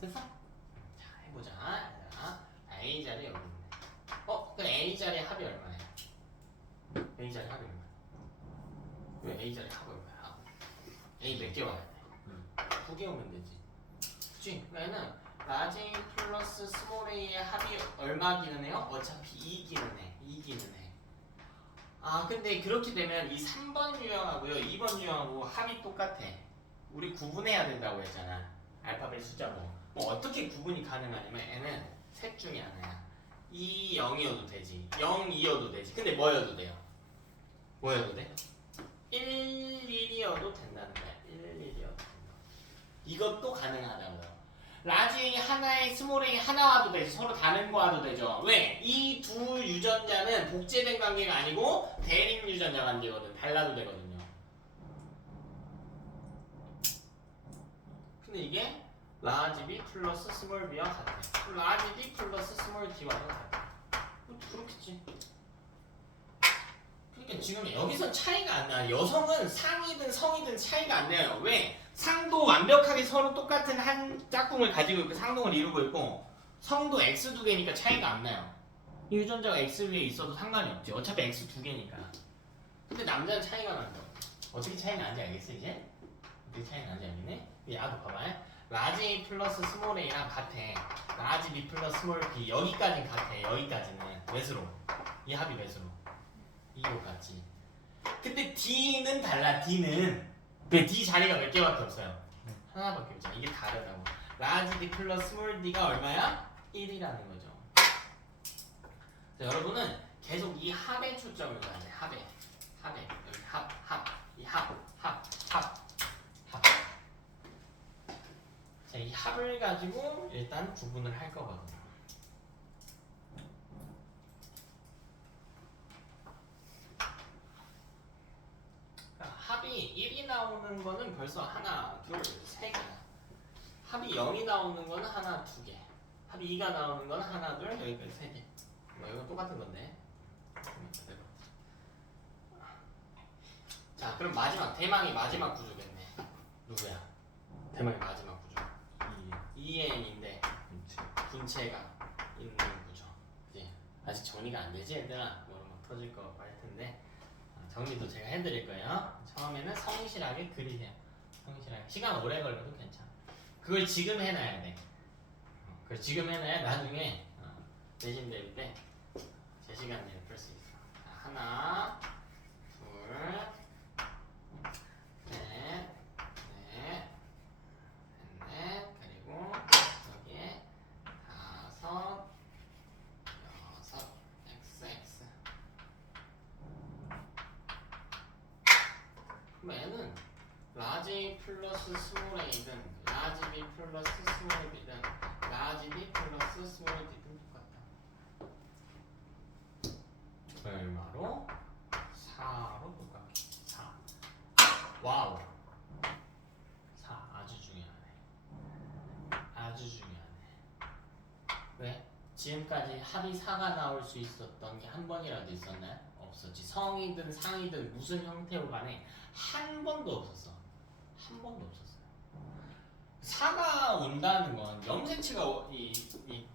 됐어? 자, 해보자. 얘들아. A 자리 여기 있네. 그럼 A 자리 합이 얼마야? A 자리 합이 얼마야? 왜 A 자리 합이 얼마야? A 몇 개 와야 돼? 9개 오면 되지. 그치? 그러면은 라지 A 플러스 스몰 A의 합이 얼마기는 해요? 어차피 2기는 해. 2기는 해. 아, 근데 그렇게 되면 이 3번 유형하고요 2번 유형하고 합이 똑같아. 우리 구분해야 된다고 했잖아. 알파벳 숫자 뭐 어떻게 구분이 가능하냐면 얘는 셋 중에 하나야. 2, 0이어도 되지. 0, 2여도 되지. 근데 뭐여도 돼요? 뭐여도 돼? 1, 1이어도 된다는 거야. 1, 1이어도 된다. 이것도 가능하다고요. 라지 A 하나에 스몰 A 하나 와도 되지. 서로 다른 거 와도 되죠. 왜? 이 두 유전자는 복제된 관계가 아니고 대립 유전자 관계거든. 달라도 되거든요. 근데 이게 라지 B 플러스 스몰 B와 같아. 라지 B 플러스 스몰 D와도 같아. 그렇겠지. 그러니까 지금 여기서 차이가 안 나. 여성은 상이든 성이든 차이가 안 나요. 왜? 상도 완벽하게 서로 똑같은 한 짝꿍을 가지고 있고 상동을 이루고 있고 성도 x 두 개니까 차이가 안 나요. 이 유전자가 x 위에 있어도 상관이 없지. 어차피 x 두 개니까. 근데 남자는 차이가 난다. 어떻게 차이 나는지 알겠어 이제? 어떻게 차이 나는지 알겠네? 야도 봐봐. 라지 A 플러스 스몰 A랑 같아. 라지 B 플러스 스몰 B 여기까지는 같아. 여기까지는 몇으로? 이 합이 몇으로? 2로 같지. 근데 D는 달라. D는 왜 D 자리가 몇 개밖에 없어요? 하나밖에 없잖아. 이게 다르다고. 라지 D 플러스 스몰 D가 얼마야? 1이라는 거죠. 자, 여러분은 계속 이 합에 초점을 둬야 돼. 합에. 여기 이 합. 자, 이 합을 가지고 일단 구분을 할 거거든요. 합이 1이 나오는 거는 벌써 하나, 둘, 세 개야. 합이 0이 나오는 거는 하나, 두 개. 합이 2가 나오는 거는 하나, 둘, 여기까지 세 개. 이건 똑같은 건데. 자, 그럼 대망의 마지막 구조겠네. 누구야? 대망의 마지막 구조. 2n인데 분체가 있는 구조. 이제 아직 정리가 안 되지, 얘들아? 뭐 터질 거 할 텐데. 정리도 제가 해드릴 거예요. 처음에는 성실하게 그리세요. 성실하게. 시간 오래 걸려도 괜찮아. 그걸 지금 해놔야 돼. 그걸 지금 해놔야 나중에 내신 될 때 제 시간 내에 풀 수 있어. 자, 하나, 둘, 라지 플러스 스몰 a든 라지 b 플러스 스몰 b든 라지 d 플러스 스몰 d든 똑같다. 얼마로? 4로 똑같게. 4. 와우. 4 아주 중요하네. 아주 중요하네. 왜? 지금까지 합이 4가 나올 수 있었던 게 한 번이라도 있었나요? 없었지. 성이든 상이든 무슨 형태로 간에 한 번도 없었어. 한 번도 없었어요. 4가 온다는 건 염색체가 이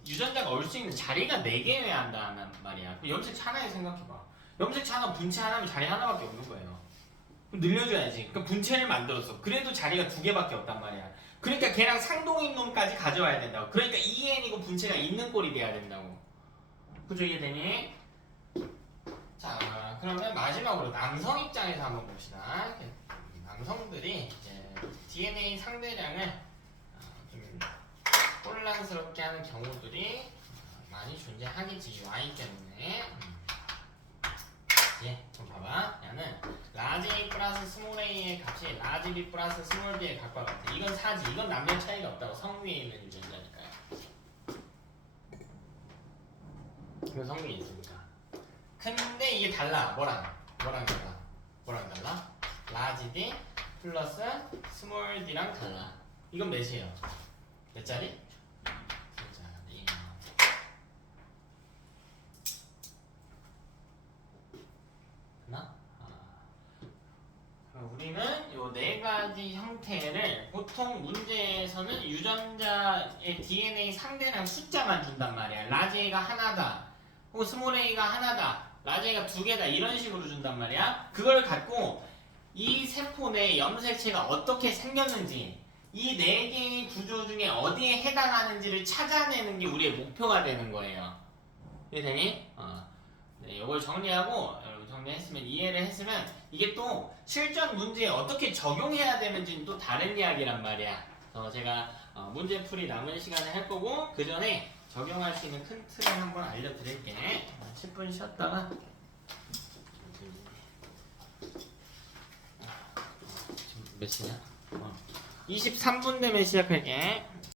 유전자가 올 수 있는 자리가 4개여야 한다는 말이야. 염색체 하나에 생각해봐. 염색체 하나 분체 하나면 자리 하나밖에 없는 거예요. 그럼 늘려줘야지. 그러니까 분체를 만들었어. 그래도 자리가 2개밖에 없단 말이야. 그러니까 걔랑 상동인 놈까지 가져와야 된다고. 그러니까 2n이고 분체가 있는 꼴이 돼야 된다고. 그죠? 이해되니? 자, 그러면 마지막으로 남성 입장에서 한번 봅시다. 남성들이 이제 DNA 상대량을 좀 혼란스럽게 하는 경우들이 많이 존재하겠지. Y 때문에. 예, 그럼 봐봐. 얘는 라지 A 플러스 스몰 A의 값이 라지 B 플러스 스몰 B의 값과 같아. 이건 4지. 이건 남녀 차이가 없다고. 성 위에 있는 유전자니까요. 이건 성 위에 있으니까. 근데 이게 달라. 뭐랑 달라? 뭐랑 달라? 라지 D 플러스 스몰 D랑 달라. 이건 몇이에요? 몇 자리? 두 자리. 됐나? 우리는 요 4가지 형태를 보통 문제에서는 유전자의 DNA 상대량 숫자만 준단 말이야. 라지 A가 하나다. 혹은 스몰 A가 하나다. 라지 A가 2개다. 이런 식으로 준단 말이야. 그걸 갖고 이 세포 내 염색체가 어떻게 생겼는지 이 4개의 구조 중에 어디에 해당하는지를 찾아내는 게 우리의 목표가 되는 거예요. 이해되니? 네, 이걸 정리하고 여러분 정리했으면 이해를 했으면 이게 또 실전 문제에 어떻게 적용해야 되는지는 또 다른 이야기란 말이야. 제가 문제풀이 남은 시간에 할 거고 그 전에 적용할 수 있는 큰 틀을 한번 알려드릴게. 10분 쉬었다가 지금 몇 시냐? 23분 되면 시작할게.